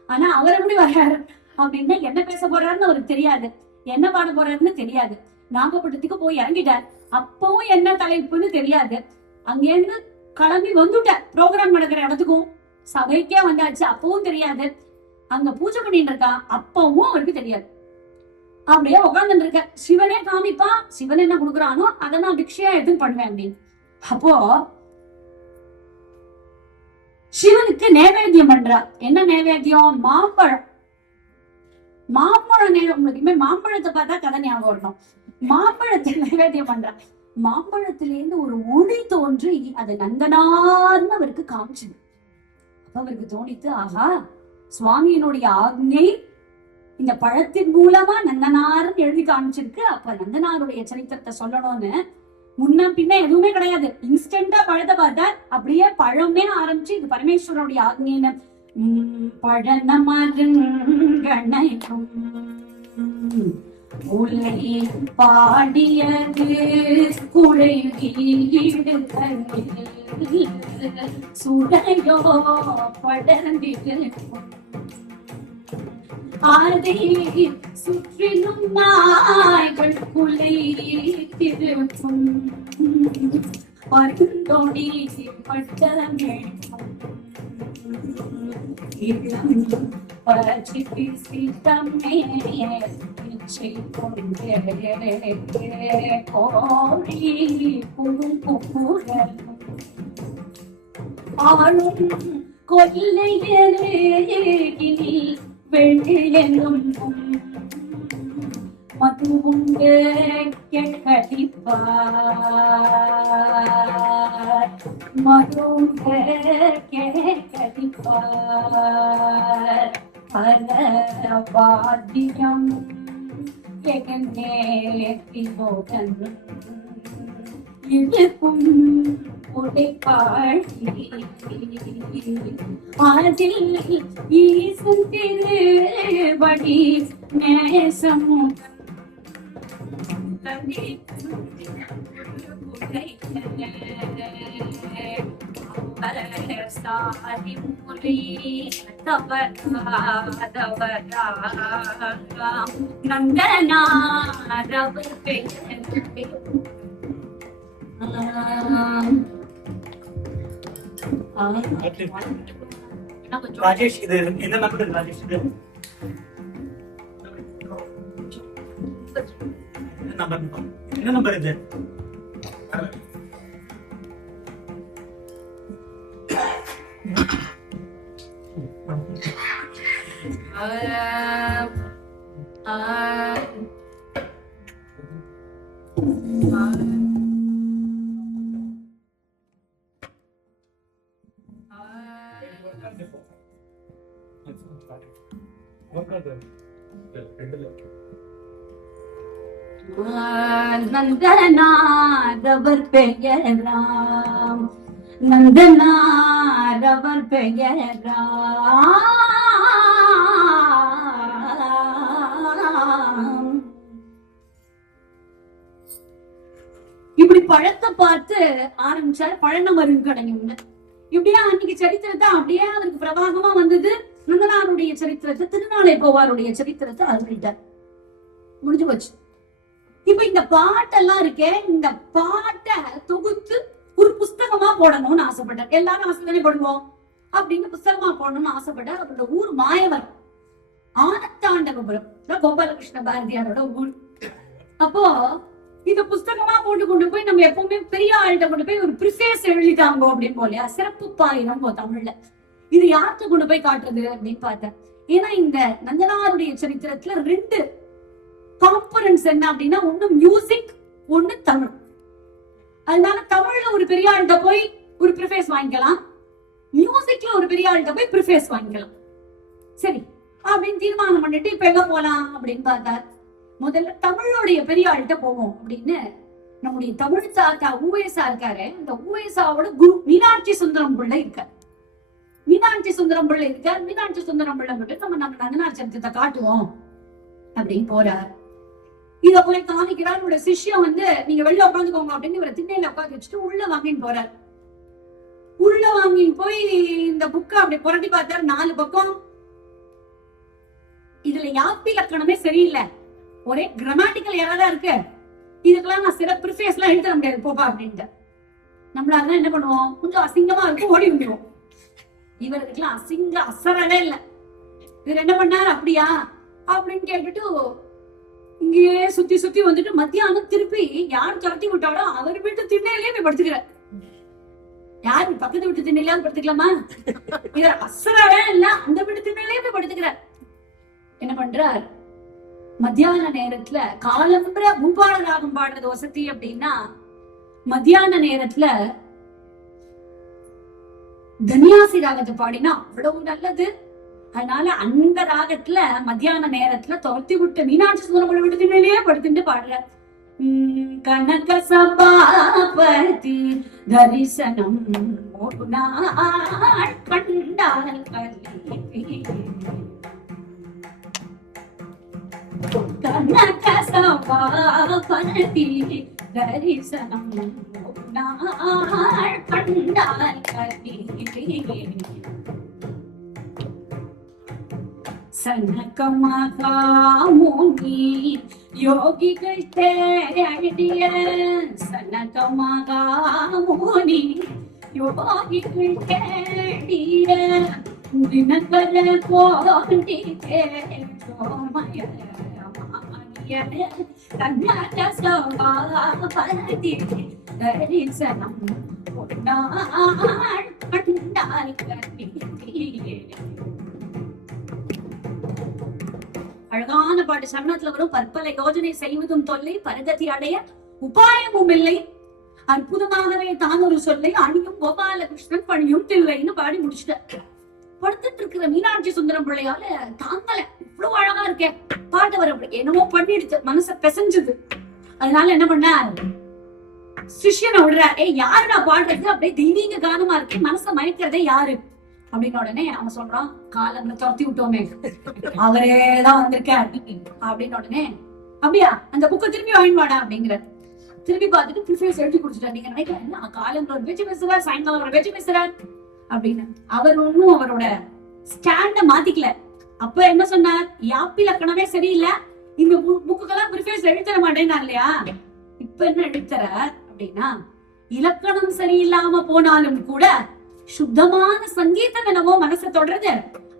ஆனா அவர் எப்படி வர்றாரு அப்படின்னா, என்ன பேச போறாருன்னு அவருக்கு தெரியாது, என்ன பாட போறாருன்னு தெரியாது. நாகப்பட்டினத்துக்கு போய் இறங்கிட்டார். அப்பவும் என்ன தலைப்புன்னு தெரியாது. அங்கேருந்து கிளம்பி வந்துட்டார். ப்ரோக்ராம் நடக்கிற இடத்துக்கும் சபைக்கே வந்தாச்சு, அப்பவும் தெரியாது. அங்க பூஜை பண்ணிட்டு இருக்கா, அப்பவும் அவருக்கு தெரியாது. அப்படியே உட்கார்ந்து இருக்க. சிவனே காமிப்பா, சிவன் என்ன கொடுக்குறானோ அதை நான் பிக்ஷையா எடுத்து பண்ணுவேன் அப்படின்னு. அப்போ சிவனுக்கு நைவேத்தியம் பண்றா. என்ன நைவேத்தியம்? மாம்பழம். மாம்பழம் உங்களுக்கு மாம்பழத்தை பார்த்தா கதை ஞாபகம் வரணும். மாம்பழத்தை நைவேத்தியம் பண்றா. மாம்பழத்திலேருந்து ஒரு ஒளி தோன்றி அது நந்தனார்னு அவருக்கு காமிச்சுது. அப்ப அவருக்கு தோணித்து, ஆஹா சுவாமியினுடைய ஆக்ஞை இந்த பழத்தின் மூலமா நந்தனார்னு எழுதி காமிச்சிருக்கு. அப்ப நந்தனாருடைய சரித்திரத்தை சொல்லணும்னு முன்ன பின்ன எதுவுமே கிடையாது. இன்ஸ்டன்டா பழத்தை பார்த்தார். அப்படியே பழமே ஆரம்பிச்சு இது பரமேஸ்வரனுடைய ஆக்ஞைன்னு பழனமருங்கணைக்கும் உலை பாடியது குழையீடு சுடையோ படர்ந்திருக்கும் அதை சுற்றிலும் நாய்கள் குலைத்திருக்கும் பருந்தோடி பட்டமே இளம் பறச்சி பிசித்தமே இச்சை கொண்டே கோழி பூங்குழல் ஆளும் கொல்லையிலே வெள்ளியெங்கும் மதுவுண்டு கேட்கடிப்பார், மதுவுண்டு கேட்கடிப்பார். பல வாத்தியம் எகநேத்தியோகன் இருக்கும் உடைப்பாழி அதில் ஈசன் திருவடி நேசமும் நந்தனா ராஜேஷ், இது என்ன நம்பர் ராஜேஷ்? இது என்ன நம்பர் இது? நந்தனாரவர் பெயராம், நந்தனாரவர் பெயராம். இப்படி பழத்தை பார்த்து ஆரம்பிச்சார் பழனமரும் கடையும். இப்படியா அன்னைக்கு சரித்திரத்தை அப்படியே அவருக்கு பிரபாகமா வந்தது. நந்தனாருடைய சரித்திரத்தை, திருநாளை போவாருடைய சரித்திரத்தை அருளிட்டார். முடிஞ்சு போச்சு. இப்ப இந்த பாட்டெல்லாம் இருக்கே, இந்த பாட்டை தொகுத்து ஒரு புஸ்தகமா போடணும்னு ஆசைப்பட்டார். எல்லாரும் ஆசைத்தானே போடுவோம் அப்படின்னு புஸ்தகமா போடணும்னு ஆசைப்பட்டார். அவரோட ஊர் மாயவரம், ஆனத்தாண்டகபுரம், கோபாலகிருஷ்ண பாரதியாரோட ஊர். அப்போ இந்த புஸ்தகமா போட்டு கொண்டு போய் நம்ம எப்பவுமே பெரிய ஆள்கிட்ட கொண்டு போய் ஒரு ப்ரிஃபேஸ் எழுதிட்டாங்க அப்படின்னு போலையா, சிறப்பு பாயிரம் தமிழ்ல. இது யார்கிட்ட கொண்டு போய் காட்டுறது அப்படின்னு பார்த்தேன். ஏன்னா இந்த நந்தனாருடைய சரித்திரத்துல 2 காம்பனன்ட்ஸ் என்ன அப்படின்னா, ஒண்ணு மியூசிக், ஒண்ணு தமிழ். அதனால தமிழ்ல ஒரு பெரிய ஆள்கிட்ட போய் ஒரு ப்ரிஃபேஸ் வாங்கிக்கலாம், மியூசிக்ல ஒரு பெரிய ஆள்கிட்ட போய் ப்ரிஃபேஸ் வாங்கிக்கலாம். சரி அப்படின்னு தீர்மானம் பண்ணிட்டு இப்ப எங்க போலாம் அப்படின்னு பார்த்தார். முதல்ல தமிழோடைய பெரிய ஆள்கிட்ட போவோம் அப்படின்னு நம்முடைய தமிழ் தாத்தா ஊவேசா இருக்காரு. இந்த ஊவேசாவோட குரு மீனாட்சி சுந்தரம் பிள்ளை இருக்கார். மீனாட்சி சுந்தரம் பிள்ளை இருக்கார். மீனாட்சி சுந்தரம் பிள்ளை மட்டும் நம்ம நந்தனார் சரித்திரத்தை காட்டுவோம் அப்படின்னு போறார். இத போய் காமிக்கிறார். உங்களோட சிஷ்யம் நீங்க வெளில உட்காந்துக்கோங்க அப்படின்னு இவரை திண்ணையில உட்காந்து வச்சுட்டு உள்ள வாங்கின்னு போறார். உள்ள வாங்கின்னு போய் இந்த புக்கை அப்படி புரட்டி பார்த்தார். 4 பக்கம். இதுல யாப்பி லக்கணமே சரியில்லை, ஒரே கிராமட்டிக்கல் எரரா இருக்கு. இதுக்கெல்லாம் நான் சிறப்பு ப்ரிஃபேஸ் எல்லாம் எழுத முடியாது போப்பா அப்படின்ட்டு. நம்மளால என்ன பண்ணுவோம், கொஞ்சம் அசிங்கமா இருக்கு, ஓடி வந்துடுவோம். இவருக்குலாம் அசிங்க அசரவே இல்லை. இவர் என்ன பண்ணார், அப்படியா அப்படின்னு கேட்டுட்டு இங்கேயே சுத்தி சுத்தி வந்துட்டு மத்தியானம் திருப்பி யார் துரத்தி விட்டாலோ அவர் வீட்டு திண்ணையிலேயே போய் படுத்துக்கிறார். யாரு பக்கத்து வீட்டு திண்ணையிலாவது படுத்துக்கலாமா? இவர் அசரவே இல்ல, அந்த வீட்டு திண்ணையிலேயே போய் படுத்துக்கிறார். என்ன பண்றார், மத்தியான நேரத்துல காலம்புற பூபால ராகம் பாடுறது வசதி அப்படின்னா, மத்தியான நேரத்துல தன்யாசி ராகத்தை பாடினா அவ்வளவு நல்லது. அதனால அந்த ராகத்துல மத்தியான நேரத்துல துரத்தி விட்டு மீனாட்சி சுந்தரம் விட்டு திண்ணையிலேயே படுத்துட்டு பாடுற. கனக சபாபதி தரிசனம் கண்டால் கனக சபாபதி தரிசனம் கண்டால் சனகமகாமுனி யோகிகள் தேடிய சனகமகாமுனி யோகிகள் தேடிய தினகர கோண்டி தேஜோமய கனக சபாபதி தரிசனம் கண்டால் அழகான பாட்டு. சரணத்துல வரும், பற்பல யோஜனை செய்வதும் தொல்லை, பரகதி அடைய உபாயமும் இல்லை, அற்புதமாகவே தான் ஒரு சொல்லை, அணியும் கோபாலகிருஷ்ணன் பணியும் தில்லைன்னு பாடி முடிச்சுட்ட. படுத்துட்டு இருக்கிற மீனாட்சி சுந்தரம் பிள்ளையால தாங்கல, இவ்வளவு அழகா இருக்கேன் பாட்டு வர, என்னமோ பண்ணிடுச்சு, மனச பெசஞ்சுது. அதனால என்ன பண்ண, சிஷ்யனை விடுறாரு. யாருடா பாடுறது, அப்படியே தெய்வீக கானமா இருக்கு, மனச மயக்கிறதே யாரு அப்படின்னு. உடனே அவன் சொல்றான், காலங்களை துரத்தி விட்டோமே அவரேதான் வந்திருக்கார் அப்படின்னு. உடனே அப்படியா அந்த புக்கை திரும்பி வாங்கிட்டு வாடா அப்படிங்கிற. திரும்பி பார்த்துட்டு ப்ரிஃபேஸ் எழுதி குடிச்சிட்டாரு. நீங்க நினைக்கிறேன் காலம் ஒரு பேச்சு பேசுறாரு, சாயங்காலம் ஒரு பேச்சு பேசுறாரு அப்படின்னு. அவர் ஒன்னும் அவரோட ஸ்டாண்ட மாத்திக்கல. அப்ப என்ன சொன்னார், யாப்பி லக்கணமே சரியில்லை, இந்த புக்குக்கெல்லாம் ப்ரிஃபேஸ் எழுதி தர மாட்டேன்னா இல்லையா. இப்ப என்ன எழுத்தர அப்படின்னா, இலக்கணம் சரியில்லாம போனாலும் கூட சுத்தமான சங்கீதம் என்னவோ மனசை தொடருது.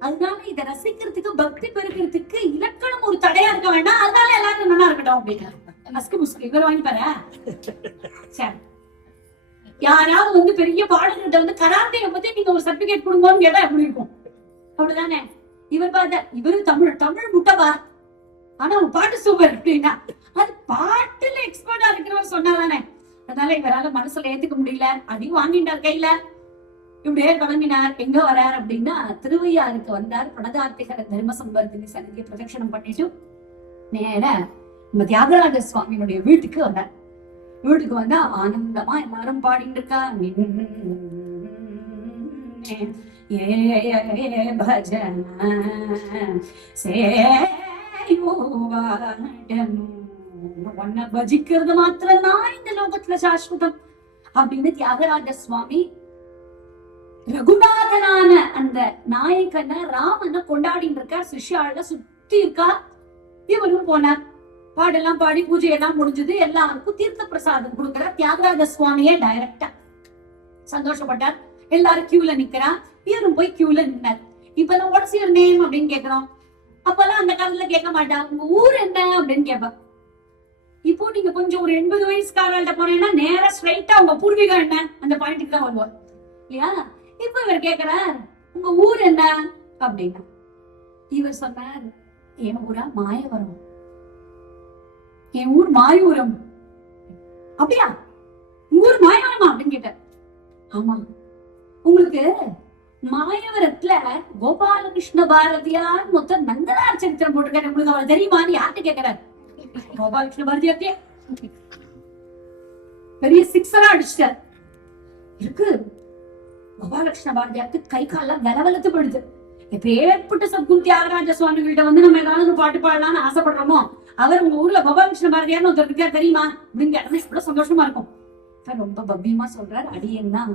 அதனால இதை ரசிக்கிறதுக்கு பக்தி பெருக்கிறதுக்கு இலக்கணம் ஒரு தடையா இருக்க வேண்டாம், அதனால எல்லாரும் நல்லா இருக்கட்டும் அப்படின்னு. மஸ்கு முஸ்கு இவர் வாங்கி பாரு. சரி, யாராவது வந்து பெரிய பாடல்கிட்ட வந்து கராத்தைய பத்தி நீங்க ஒரு சர்டிபிகேட் கொடுங்கன்னு கேட்டா எப்படி இருக்கும்? அப்படிதானே. இவர் பார்த்த இவரு தமிழ் முட்டவா, ஆனா உன் பாட்டு சூப்பர் அப்படின்னா அது பாட்டுல எக்ஸ்பர்ட்டா இருக்கிறவர் சொன்னாதானே. அதனால இவரால மனசுல ஏத்துக்க முடியல, அதையும் வாங்கிட்டார் கையில. இப்படியே கிளம்பினார். எங்க வரார் அப்படின்னா திருவையாருக்கு வந்தார். பணதார்த்திகர தர்ம சம்பர்த்தினி சன்னிதியை பிரதட்சணம் பண்ணிட்டு நேர நம்ம தியாகராஜ சுவாமியினுடைய வீட்டுக்கு வந்தார். வீட்டுக்கு வந்தா ஆனந்தமா எல்லாரும் பாடிட்டு இருக்கா. பஜன உன்னை பஜிக்கிறது மாத்திரம் தான் இந்த லோகத்துல சாஸ்வதம் அப்படின்னு தியாகராஜ சுவாமி ரகுநாதனான அந்த நாயகனை ராமனை கொண்டாடிட்டு இருக்கா. சிஷ்யால சுத்தி இருக்கா. இவரும் போனார். பாடெல்லாம் பாடி பூஜை எல்லாம் முடிஞ்சது. எல்லாருக்கும் தீர்த்த பிரசாதம் கொடுக்கிறார் தியாகராஜ சுவாமியே டைரக்டா. சந்தோஷப்பட்டார். எல்லாரும் கியூல நிக்கிறா. இவரும் போய் கியூல நின்னார். இப்ப எல்லாம் வாட்ஸ் யுவர் நேம் அப்படின்னு கேக்குறோம். அப்பெல்லாம் அந்த காலத்துல கேட்க மாட்டா, உங்க ஊர் என்ன அப்படின்னு கேட்பா. இப்போ நீங்க கொஞ்சம் ஒரு 80 வயசுக்காரர்கிட்ட போனீங்கன்னா நேரா ஸ்ட்ரைட்டா உங்க பூர்வீகம் என்ன அந்த பாயிண்ட்டுக்கு தான் வருவார் இல்லையா. இப்ப இவர் கேக்குறார், உங்க ஊர் என்ன அப்படின்னா. இவர் சொன்னார், என் ஊரா மாயவரம், என் ஊர் மாயூரம். அப்படியா, உங்க ஊர் மாயவரமா அப்படின்னு கேட்டார். ஆமா, உங்களுக்கு மாயவரத்துல கோபாலகிருஷ்ண பாரதியார் மொத்தம் நந்தனார் சரித்திரம் போட்டிருக்காரு, உங்களுக்கு அவர் தெரியுமான்னு யார்கிட்ட கேட்கிறார். கோபாலகிருஷ்ண பாரதியார்ட்டே பெரிய சிக்ஸரா அடிச்சிட்டார். இருக்கு கோபாலகிருஷ்ண பாரதியாருக்கு கை காலம் வெலவெலத்து போயிடுது. இப்ப ஏற்பட்ட சத்குரு தியாகராஜ சுவாமிகள்ட்ட வந்து நம்ம ஏதாவது பாட்டு பாடலாம்னு ஆசைப்படுறோமோ, அவர் உங்க ஊர்ல கோபாலகிருஷ்ண பாரதியார்னு ஒருத்தர் இருக்கா தெரியுமா அப்படின்னு கேட்டா எவ்வளவு சந்தோஷமா இருக்கும். ரொம்ப பவ்யமா சொல்றாரு, அடியேன் தான்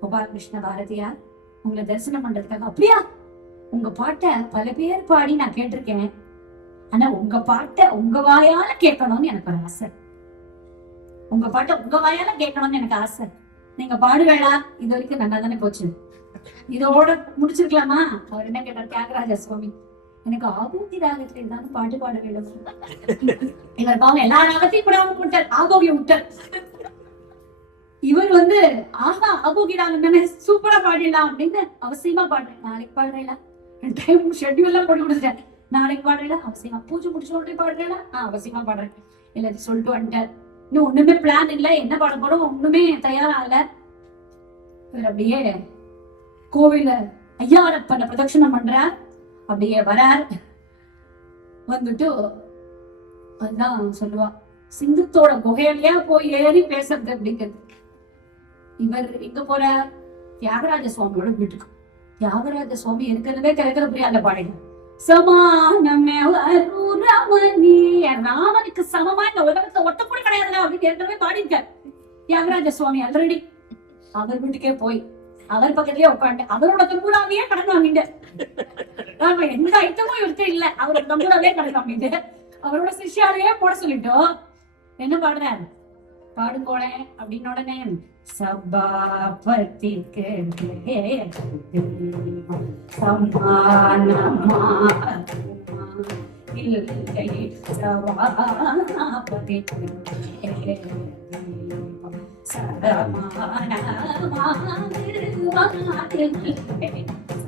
கோபாலகிருஷ்ண பாரதியார், உங்களை தரிசனம் பண்றதுக்காக. அப்படியா, உங்க பாட்டை பல பேர் பாடி நான் கேட்டிருக்கேன், ஆனா உங்க பாட்டை உங்க வாயால கேட்கணும்னு எனக்கு ஒரு ஆசை. உங்க பாட்டை உங்க வாயால கேட்கணும்னு எனக்கு ஆசை. நீங்க பாடுவேளா? இது வரைக்கும் நல்லா தானே போச்சு, இதோட முடிச்சிருக்கலாமா? அவர் என்ன கேட்டார் தியாகராஜ சுவாமி, எனக்கு ஆபூதி ராகத்துல ஏதாவது பாட்டு பாட வேண்டும். இவர் பாவம் எல்லா ராகத்தையும் கூட விட்டார், ஆபோகியம் விட்டார். இவர் வந்து ஆஹா ஆபோகி ராகம் தானே சூப்பரா பாடிடலாம் அப்படின்னு அவசியமா பாடுறேன். நாளைக்கு பாடுறேன், டைம் ஷெட்யூல் எல்லாம் போட்டு கொடுத்துட்டேன். நாளைக்கு பாடுறேன் அவசியமா, பூஜை முடிச்ச உடனே பாடுறேன், அவசியமா பாடுறேன் எல்லாத்தையும் சொல்லிட்டு வந்துட்டார். இன்னும் ஒண்ணுமே பிளான் இல்ல, என்ன பாட போறோம் ஒண்ணுமே தயாராகல. இவர் அப்படியே கோவில ஐயாவரப்பனை பிரதட்சணம் பண்றார். அப்படியே வரார். வந்துட்டு அதுதான் சொல்லுவா, சிங்கத்தோட குகையிலயா போய் ஏறி பேசுறது அப்படிங்கிறது. இவர் எங்க போறார்? தியாகராஜ சுவாமியோட வீட்டுக்கு. தியாகராஜ சுவாமி இருக்கிறதே கிடைக்கிற பிரியாத பாடின சமானமே ரமணி, ராமனுக்கு சமமா இந்த உலகத்துல ஒட்ட கூட கிடையாதுல அப்படின்னு ஏற்கனவே பாடிருக்கார் தியாகராஜ சுவாமி ஆல்ரெடி. அவர் வீட்டுக்கே போய் அவர் பக்கத்துலயே உட்காந்து அவரோட தம்பூராவையே கடன் வாங்கிட்டு, எந்த ஐட்டமும் இவருக்கு இல்ல, அவரோட தம்பூராவே கடன் வாங்கிட்டு அவரோட சிஷ்யாவையே போட சொல்லிட்டோம். என்ன பாடுறாரு? பாடுங்கோளேன் அப்படின்னு உடனே சபாபதிக்கு சமானமா இல்லை,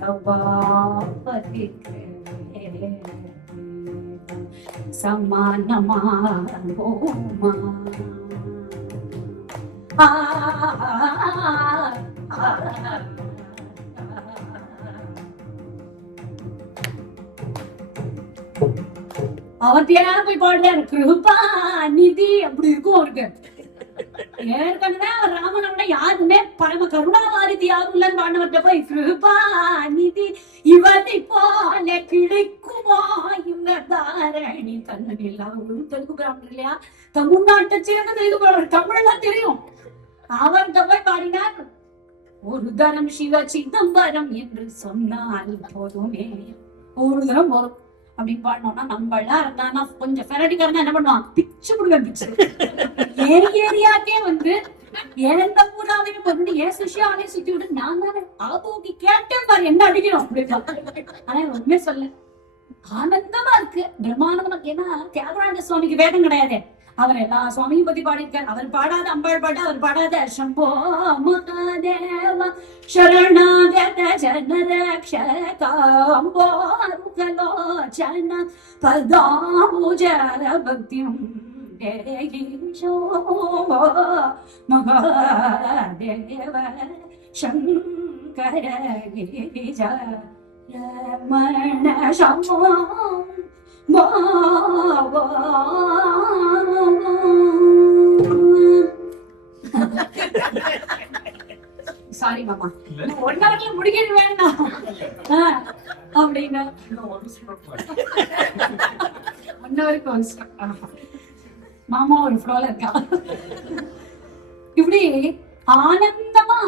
சபாபதிக்கு சமானமா அவர் தேனால போய் பாடுறாரு, கிருபா நிதி அப்படி இருக்கும் அவருக்கு. ஏற்கனவே அவர் ராமனோட யாருமே பரம கருணாவாரிதி யாரும் இல்லைன்னு பாண்டவர்கிட்ட போய் கிருபாநிதி இவனை போல கிடைக்குமா இந்த தாரணி தன்னில் அவர்களும் தெலுங்கு கிராமம் இல்லையா, தமிழ்நாட்டை சேர்ந்த தெலுங்கு தமிழ்லாம் தெரியும். அவர்கிட்ட போய் பாடினார், ஒரு தரம் சிவ சிதம்பரம் என்று சொன்னால் போதுமே, ஒரு தரம் போதும் அப்படின்னு பாடணும்னா நம்மளா இருந்தா கொஞ்சம் ஃபெரடிக்காரனா என்ன பண்ணுவான், பிச்சு முடுவேன் பிச்சு. ஏன் ஏரியாக்கே வந்து எந்த ஊராவையும் வந்து ஏன் சுஷியாவே சுத்தி விட்டு நான் தானே ஆபோக்கி கேட்டேன் பாரு என்ன அடிக்கணும் அப்படின்னு. ஆனா ஒண்ணுமே சொல்ல ஆனந்தமா இருக்கு, பிரம்மானந்தமா இருக்கு. ஏன்னா தியாகராஜ சுவாமிக்கு வேதம் கிடையாது, அவர் எல்லா சுவாமியும் பத்தி பாடியிருக்கார். அவர் பாடாத அம்பாள் பாட்டு, அவர் பாடாத சம்போ மகாதேவ சரணாகத ஜனரக்ஷகாம்போருகலோச்சன பதாம்புஜர பக்திம் தேகிஷோ மகாதேவ சங்கர கிரிஜ ரமண சம்போ சாரி மாமா, ஒன்னால முடிக்கிறது வேண்டாம் அப்படின்னா மாமா ஒரு ஃப்ளோல இருக்கா. இப்படி ஆனந்தமா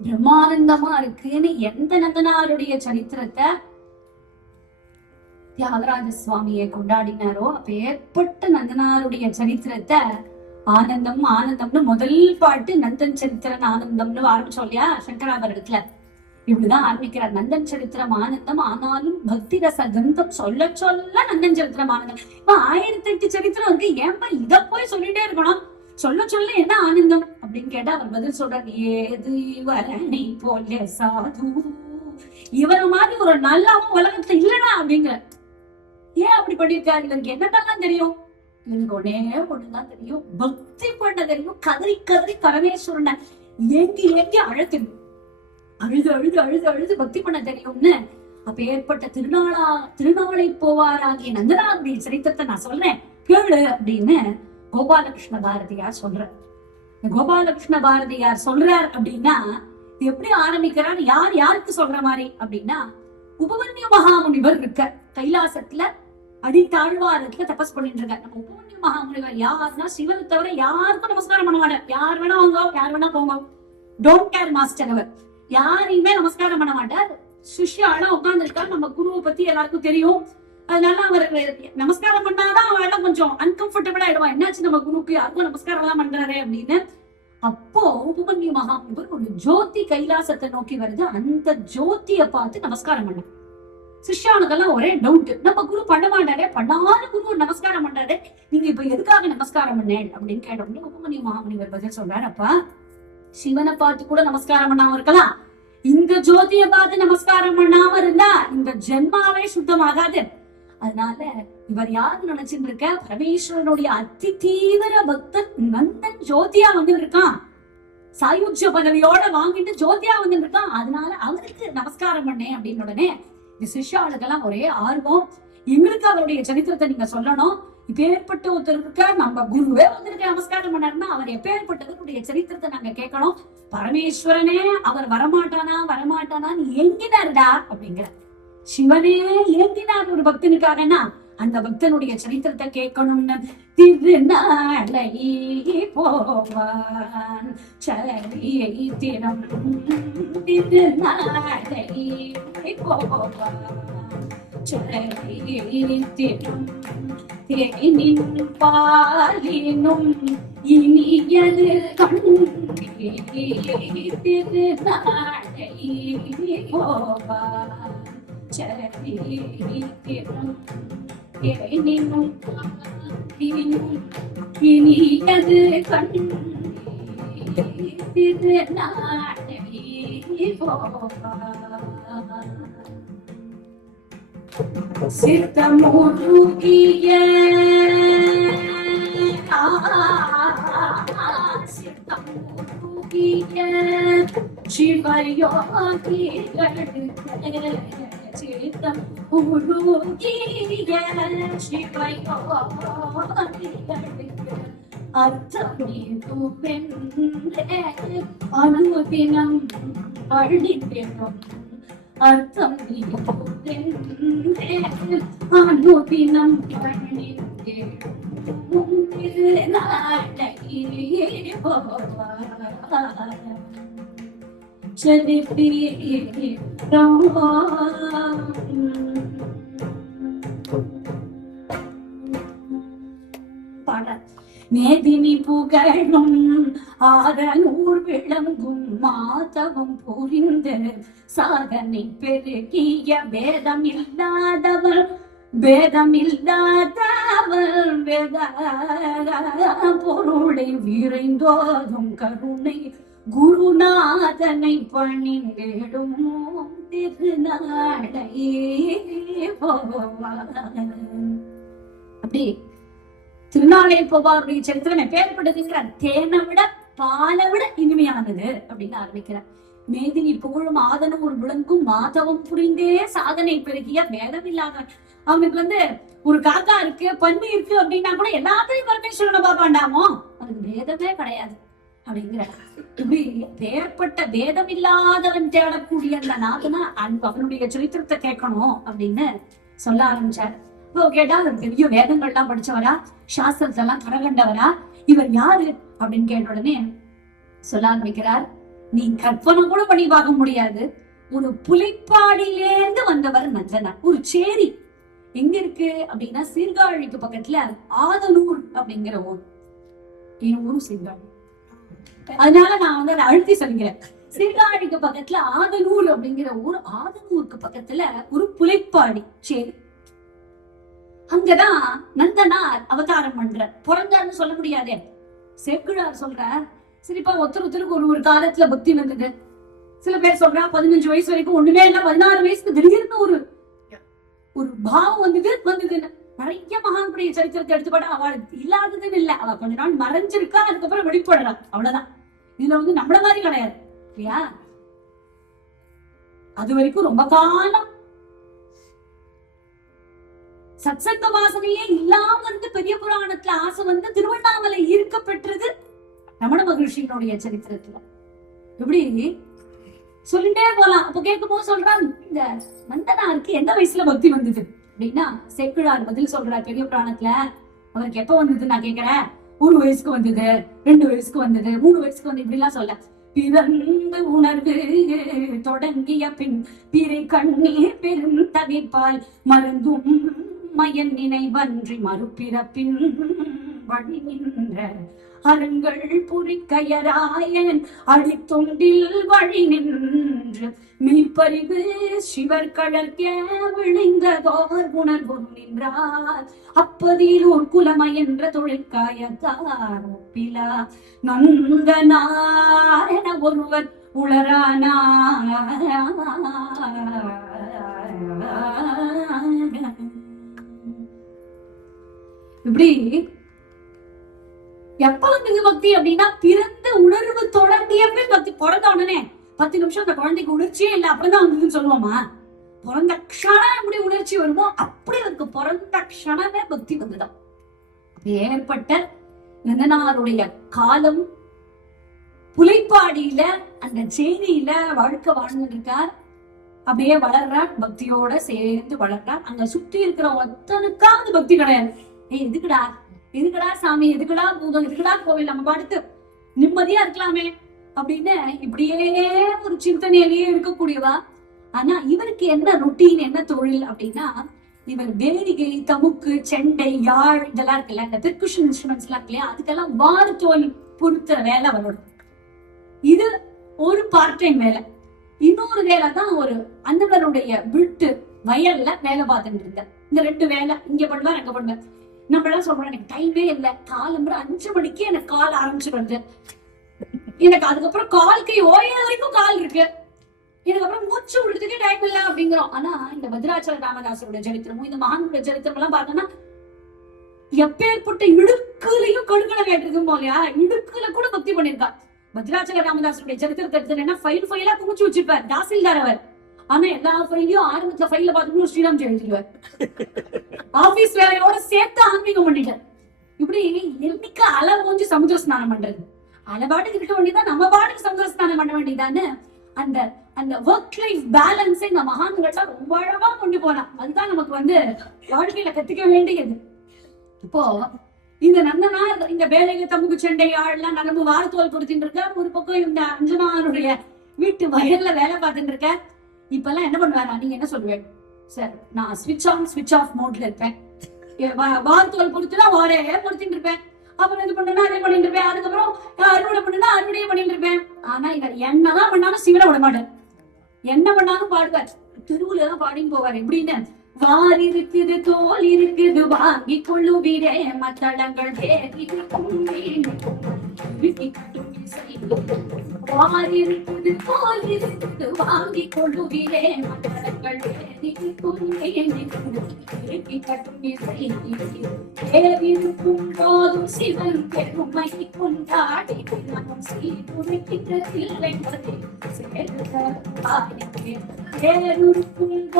பிரம்மானந்தமா இருக்குன்னு எந்த நந்தனாருடைய சரித்திரத்தை தியாகராஜ சுவாமியை கொண்டாடினாரோ அப்ப ஏற்பட்ட நந்தனாருடைய சரித்திரத்தை ஆனந்தம் ஆனந்தம்னு முதல் பாட்டு நந்தன் சரித்திரன் ஆனந்தம்னு ஆரம்பிச்சோம் இல்லையா சங்கராபரணத்துல. இப்படிதான் ஆரம்பிக்கிறார், நந்தன் சரித்திரம் ஆனந்தம், ஆனாலும் பக்தி ரச கந்தம் சொல்ல சொல்ல நந்தன் சரித்திரம் ஆனந்தம். இப்ப 1008 சரித்திரம் இருக்கு, ஏன்பா இத போய் சொல்லிட்டே இருக்கணும், சொல்ல சொல்ல என்ன ஆனந்தம் அப்படின்னு கேட்டா அவர் பதில் சொல்றார், ஏது இவரணி போல சாது, இவர மாதிரி ஒரு நல்லாவும் உலகத்துல இல்லனா அப்படிங்கிற. ஏன் அப்படி பண்ணிருக்காரு, இவருக்கு என்னென்னலாம் தெரியும், இவனுக்கு ஒண்ணுதான் தெரியும், பக்தி பண்ண தெரியும், கதறி கதறி பரமேஸ்வரனை ஏங்கி ஏங்கி அழ தெரியும், அழுது அழுது அழுது அழுது பக்தி பண்ண தெரியும்னு. அப்ப ஏற்பட்ட திருநாளை போவாராகிய நந்தனாருடைய சரித்திரத்தை நான் சொல்றேன் கேளு அப்படின்னு கோபாலகிருஷ்ண பாரதியார் சொல்றார். கோபாலகிருஷ்ண பாரதியார் சொல்றார் அப்படின்னா எப்படி ஆரம்பிக்கிறார், யார் யாருக்கு சொல்ற மாதிரி அப்படின்னா, உபமன்யு மகாமுனிவர் இருக்க கைலாசத்துல அடித்தாழ்வாரத்துல தபஸ் பண்ணிட்டு இருக்காரு. நம்ம உபமன்யு மகாமுனிவர் யாருன்னா சிவனை தவிர யாருக்கும் நமஸ்காரம் பண்ண மாட்டார், யார் வேணா வாங்க யார் வேணா போங்க, டோன்ட் கேர் மாஸ்டர். அவர் யாரையுமே நமஸ்காரம் பண்ண மாட்டார், சிஷ்யால உட்கார்ந்து இருக்காரு. நம்ம குருவை பத்தி எல்லாருக்கும் தெரியும், அதனால அவர் நமஸ்காரம் பண்ணாதான் அவன் கொஞ்சம் அன்கம்ஃபர்டபுள் ஆயிடுவான், என்னாச்சு நம்ம குருவுக்கு யாருக்கும் நமஸ்காரம் எல்லாம் பண்றாரு அப்படின்னு. அப்போ உபமன்யு மகாமுனிவர் ஒரு ஜோதி கைலாசத்தை நோக்கி வருது, அந்த ஜோதியை பார்த்து நமஸ்காரம் பண்ண சிஷ்யானுக்கெல்லாம் ஒரே டவுட், நம்ம குரு பண்ண மாட்டாரே, பண்ணாத குரு நமஸ்காரம் பண்றாரு, நீங்க இப்ப எதுக்காக நமஸ்காரம் பண்ணேன் அப்படின்னு கேட்டோம்னு உபமன்யு மகாமுனிவர் பதில் சொல்றாரு, அப்பா சிவனை பார்த்து கூட நமஸ்காரம் பண்ணாம இருக்கலாம், இந்த ஜோதியை பார்த்து நமஸ்காரம் பண்ணாம இருந்தா இந்த ஜென்மாவே சுத்தமாகாது. அதனால இவர் யாரு நினைச்சுட்டு இருக்க, பரமேஸ்வரனுடைய அதி தீவிர பக்தன் நந்தன் ஜோதியா வந்து இருக்கான், சாயுஜ்ய பதவியோட வாங்கிட்டு ஜோதியா வந்து இருக்கான், அதனால அவருக்கு நமஸ்காரம் பண்ணேன் அப்படின்னு. உடனே இந்த சிஷ்யாளுக்கெல்லாம் ஒரே ஆர்வம், எங்களுக்கு அவருடைய சரித்திரத்தை நீங்க சொல்லணும், இப்பேற்பட்ட ஒருத்தர் இருக்க, நம்ம குருவே வந்துருக்க நமஸ்காரம் பண்ணாருன்னா அவர் எப்பேற்பட்டவருடைய சரித்திரத்தை நாங்க கேட்கணும், பரமேஸ்வரனே அவர் வரமாட்டானான்னு ஏங்கினாருடா அப்படிங்கிற. சிவனே ஏங்கினார் ஒரு பக்தனுக்காகனா அந்த பக்தனுடைய சரித்திரத்தை கேட்கணும்னு திருநாளை போவான் சரித்திரம், திருநாளை போவான் சரித்திரம், தேனின் பாலினும் இனியது திருநாளை போவான் சரித்திரம், தேனினும் பாலினும் இனியது திருநாளை போவான். சித்தமுருகிய சித்தமுருகிய சிவயோகிகளுக்கு சித்தமுருகிய சிவயோகிகளுக்கு அனுதினம் படித்தேனும் அர்த்தம் அனுதினம் மேதினி புகழும் ஆரனூர் விளங்கும் மாதவம் புரிந்து சாதனை பெருகிய பேதமில்லாதவர் வேத பொருளை விரைந்தோதும் கருணை குருநாதனை பணிந்திடும் திருநாளை அப்படி திருநாளை போவாருடைய சரித்திரம் எப்பேற்பட்டதுங்கிறார். தேனை விட பாலை விட இனிமையானது அப்படின்னு ஆரம்பிக்கிறார். மேதினி புகழும் ஆதனூர் விளங்கும் மாதவம் புரிந்தே சாதனை பெருகிய வேதம் இல்லாதவன். அவனுக்கு ஒரு காக்கா இருக்கு, பன்னி இருக்கு அப்படின்னா கூட எல்லாத்தையும் பரமேஸ்வரனை பார்ப்பாண்டாமோ, அவனுக்கு வேதமே கிடையாது அப்படிங்கிற. இப்படி பேர்பட்ட வேதம் இல்லாதவன் தேடக்கூடிய அந்த நாதனா அவனுடைய சரித்திரத்தை கேட்கணும் அப்படின்னு சொல்ல ஆரம்பிச்சார். கேட்டா அவர் பெரிய வேதங்கள்லாம் படிச்சவரா, சாஸ்திரத்தெல்லாம் கரகண்டவரா, இவர் யாரு அப்படின்னு கேட்ட உடனே சொல்ல ஆரம்பிக்கிறார். நீ கற்பனை கூட பண்ணி பார்க்க முடியாது, ஒரு புலிப்பாடியிலேந்து வந்தவர் நந்தனா. ஒரு சேரி எங்க இருக்கு அப்படின்னா சீர்காழிக்கு பக்கத்துல ஆதனூர் அப்படிங்கிற ஊர். என் ஊரும் சீர்காழி, அதனால நான் அதை அழுத்தி சொல்கிறேன். சீர்காழிக்கு பக்கத்துல ஆதனூர் அப்படிங்கிற ஊர். ஆதனூருக்கு பக்கத்துல ஒரு புலிப்பாடி சேரி. அங்கதான் நந்தனார் அவதாரம் பண்ற. பிறந்தார்னு சொல்ல முடியாதே. சேக்கிழார் சொல்ற, சரிப்பா ஒருத்தருக்கு ஒரு காலத்துல பக்தி வந்தது. சில பேர் சொல்றா 15 வயசு வரைக்கும் ஒண்ணுமே இல்ல, 16 வயசுக்கு திடீர்னு ஒரு பாவம் வந்ததுன்னு. நிறைய மகான்களுடைய சரித்திரத்தை எடுத்துப்பட அவள் இல்லாததுன்னு இல்ல, அவ கொஞ்ச நாள் மறைஞ்சிருக்கா, அதுக்கப்புறம் வெளிப்படுறா, அவ்வளவுதான். இதுல நம்மள மாதிரி கிடையாது இல்லையா. அது வரைக்கும் ரொம்ப காலம் சத்சங்க வாசனையே இல்லாம பெரிய புராணத்துல ஆசை திருவண்ணாமலை ஈர்க்க பெற்றது ரமண மகிழ்ச்சியினுடைய சரித்திரத்துல. எப்படி சொல்லிட்டே போலாம். அப்ப கேட்கும் போது சொல்றான், இந்த நந்தனாருக்கு எந்த வயசுல பக்தி வந்தது அப்படின்னா சேக்கிழார் பதில் சொல்றார் பெரிய புராணத்துல. அவருக்கு எப்ப வந்தது நான் கேட்கிறேன். 1 வயசுக்கு வந்தது, 2 வயசுக்கு வந்தது, 3 வயசுக்கு வந்து இப்படி எல்லாம் சொல்ல. பிறந்து உணர்வு தொடங்கிய பின் பிறை கண்ணீர் பெரும் தவிப்பால் மருந்தும் மயன் நினைவன்றி மறுபிறப்பின் வழி நின்ற அருங்கள் புரிக்கையராயன் அடித்தொண்டில் வழி நின்று மீப்பறிவு சிவர் கடற்கே விழிந்ததோர் உணர்வு நின்றார். அப்பதில் ஒரு குலமயன்ற தொழிற்காயத்தார் ஒப்பிலா நந்தனார் என ஒருவர் உளரானார். இப்படி எப்ப வந்தது பக்தி அப்படின்னா பிறந்த உணர்வு தொடங்கிய பக்தி. பிறந்த உடனே 10 நிமிஷம் அந்த குழந்தைக்கு உணர்ச்சியே இல்லை, அப்படிதான் வந்ததுன்னு சொல்லுவோமா? பிறந்த க்ஷணம் எப்படி உணர்ச்சி வருமோ அப்படி அதுக்கு பிறந்த க்ஷணமே பக்தி வந்துதான். ஏற்பட்ட நந்தனாருடைய காலம் புலிப்பாடியில அந்த சேரியில வாழ்க்கை வாழ்ந்துட்டு இருக்கார். அப்படியே வளர்றார், பக்தியோட சேர்ந்து வளர்றார். அங்க சுற்றி இருக்கிற ஒத்தனுக்காவது பக்தி கிடையாது. எதுக்குடா சாமி, எதுக்குடா பூதம், எதுக்குடா கோவில், நம்ம பாடுத்து நிம்மதியா இருக்கலாமே அப்படின்னு இப்படியே ஒரு சிந்தனையிலேயே இருக்கக்கூடியவா. ஆனா இவருக்கு என்ன ரொட்டீன், என்ன தொழில் அப்படின்னா, இவர் வேடிகை, தமுக்கு, செண்டை, யாழ் இதெல்லாம் இருக்குல்ல, இந்த பெர்குஷன் இன்ஸ்ட்ருமெண்ட்ஸ் எல்லாம் இல்லையா, அதுக்கெல்லாம் வாறு தோல் பொறுத்த வேலை அவரோட. இது ஒரு பார்ட் டைம் வேலை. இன்னொரு வேலை தான் ஒரு அந்தவருடைய விட்டு வயல்ல வேலை பார்த்துட்டு இருந்த. இந்த 2 வேலை இங்க பண்ணுவார், அங்க பண்ணுவார். நம்ம எல்லாம் சொல்றோம், எனக்கு டைமே இல்லை, காலம்புற 5 மணிக்கு எனக்கு கால் ஆரம்பிச்சுடுறது, எனக்கு அதுக்கப்புறம் கால் கை ஓய வரைக்கும் கால் இருக்கு, எனக்கு அப்புறம் மூச்சு விடுறதுக்கே டைம் இல்லை அப்படிங்கிறோம். ஆனா இந்த பத்ராச்சல ராமதாசருடைய சரித்திரமும் இந்த மகான்களுடைய சரித்திரம் எல்லாம் பார்த்தோம்னா எப்பேற்பட்ட இடுக்குலையும் கடுக்கலை கேட்டிருக்கும் போலையா, இடுக்குல கூட பக்தி பண்ணிருக்கா. பத்ராச்சல ராமதாசருடைய சரித்திரத்தை எடுத்துனா ஃபைலா குமிச்சு வச்சிருப்பார் தாசில்தார் அவர். ஆனா எல்லா ஃபைலையும் ஆரம்பத்துல ஃபைல பார்த்துட்டு ஸ்ரீராம் எழுதிடுவார். ஆபீஸ் வேலையோட சேர்த்து ஆன்மீகம் பண்ணிட்டார். இப்படி என்னைக்கு அலை ஓஞ்சி சமுத்திர ஸ்நானம் பண்றது, அலை பாட்டுக்கு இருக்க வேண்டியதான், நம்ம பாட்டுக்கு சமுத்திர ஸ்நானம் பண்ண வேண்டியதான்னு அந்த அந்த ஒர்க் லைஃப் பேலன்ஸை இந்த மகான்கள்லாம் ரொம்ப அழகா கொண்டு போலாம். அதுதான் நமக்கு வாழ்க்கையில கத்துக்க வேண்டியது. இப்போ இந்த நந்தனார் இந்த வேலைக்கு தமுக்கு சண்டை ஆள்லாம் நரம்பு வாரத்தோல் கொடுத்துட்டு இருக்க, ஒரு பக்கம் இந்த அஞ்சனாருடைய வீட்டு வயல்ல வேலை பார்த்துட்டு இருக்க. இப்ப எல்லாம் என்ன பண்ணுவாரா, நீங்க என்ன சொல்லுவேன் சார், நான் ஸ்விட்ச் ஆன் ஸ்விட்ச் ஆஃப் மோட்ல இருப்பேன், வாரத்தோல் கொடுத்துதான் வாரே கொடுத்துட்டு இருப்பேன், அப்புறம் இது பண்ணா அதே பண்ணிட்டு இருப்பேன், அதுக்கப்புறம் அறுவடை பண்ணுனா அறுவடையே பண்ணிட்டு இருப்பேன். ஆனா இவர் என்னதான் பண்ணாலும் சிவனை விட மாட்டார், என்ன பண்ணாலும் பாடுவார், திருவுல எல்லாம் பாடின்னு போவார். எப்படின்னு, வார் இருக்குது தோல் இருக்குது வாங்கி கொள்ளுவீரே மத்தளங்கள் வார் இருக்குது தோல் இருக்குது வாங்கி கொள்ளுவீரே மத்தளங்கள் போதும் சிவன் பெருமை கொண்டாடி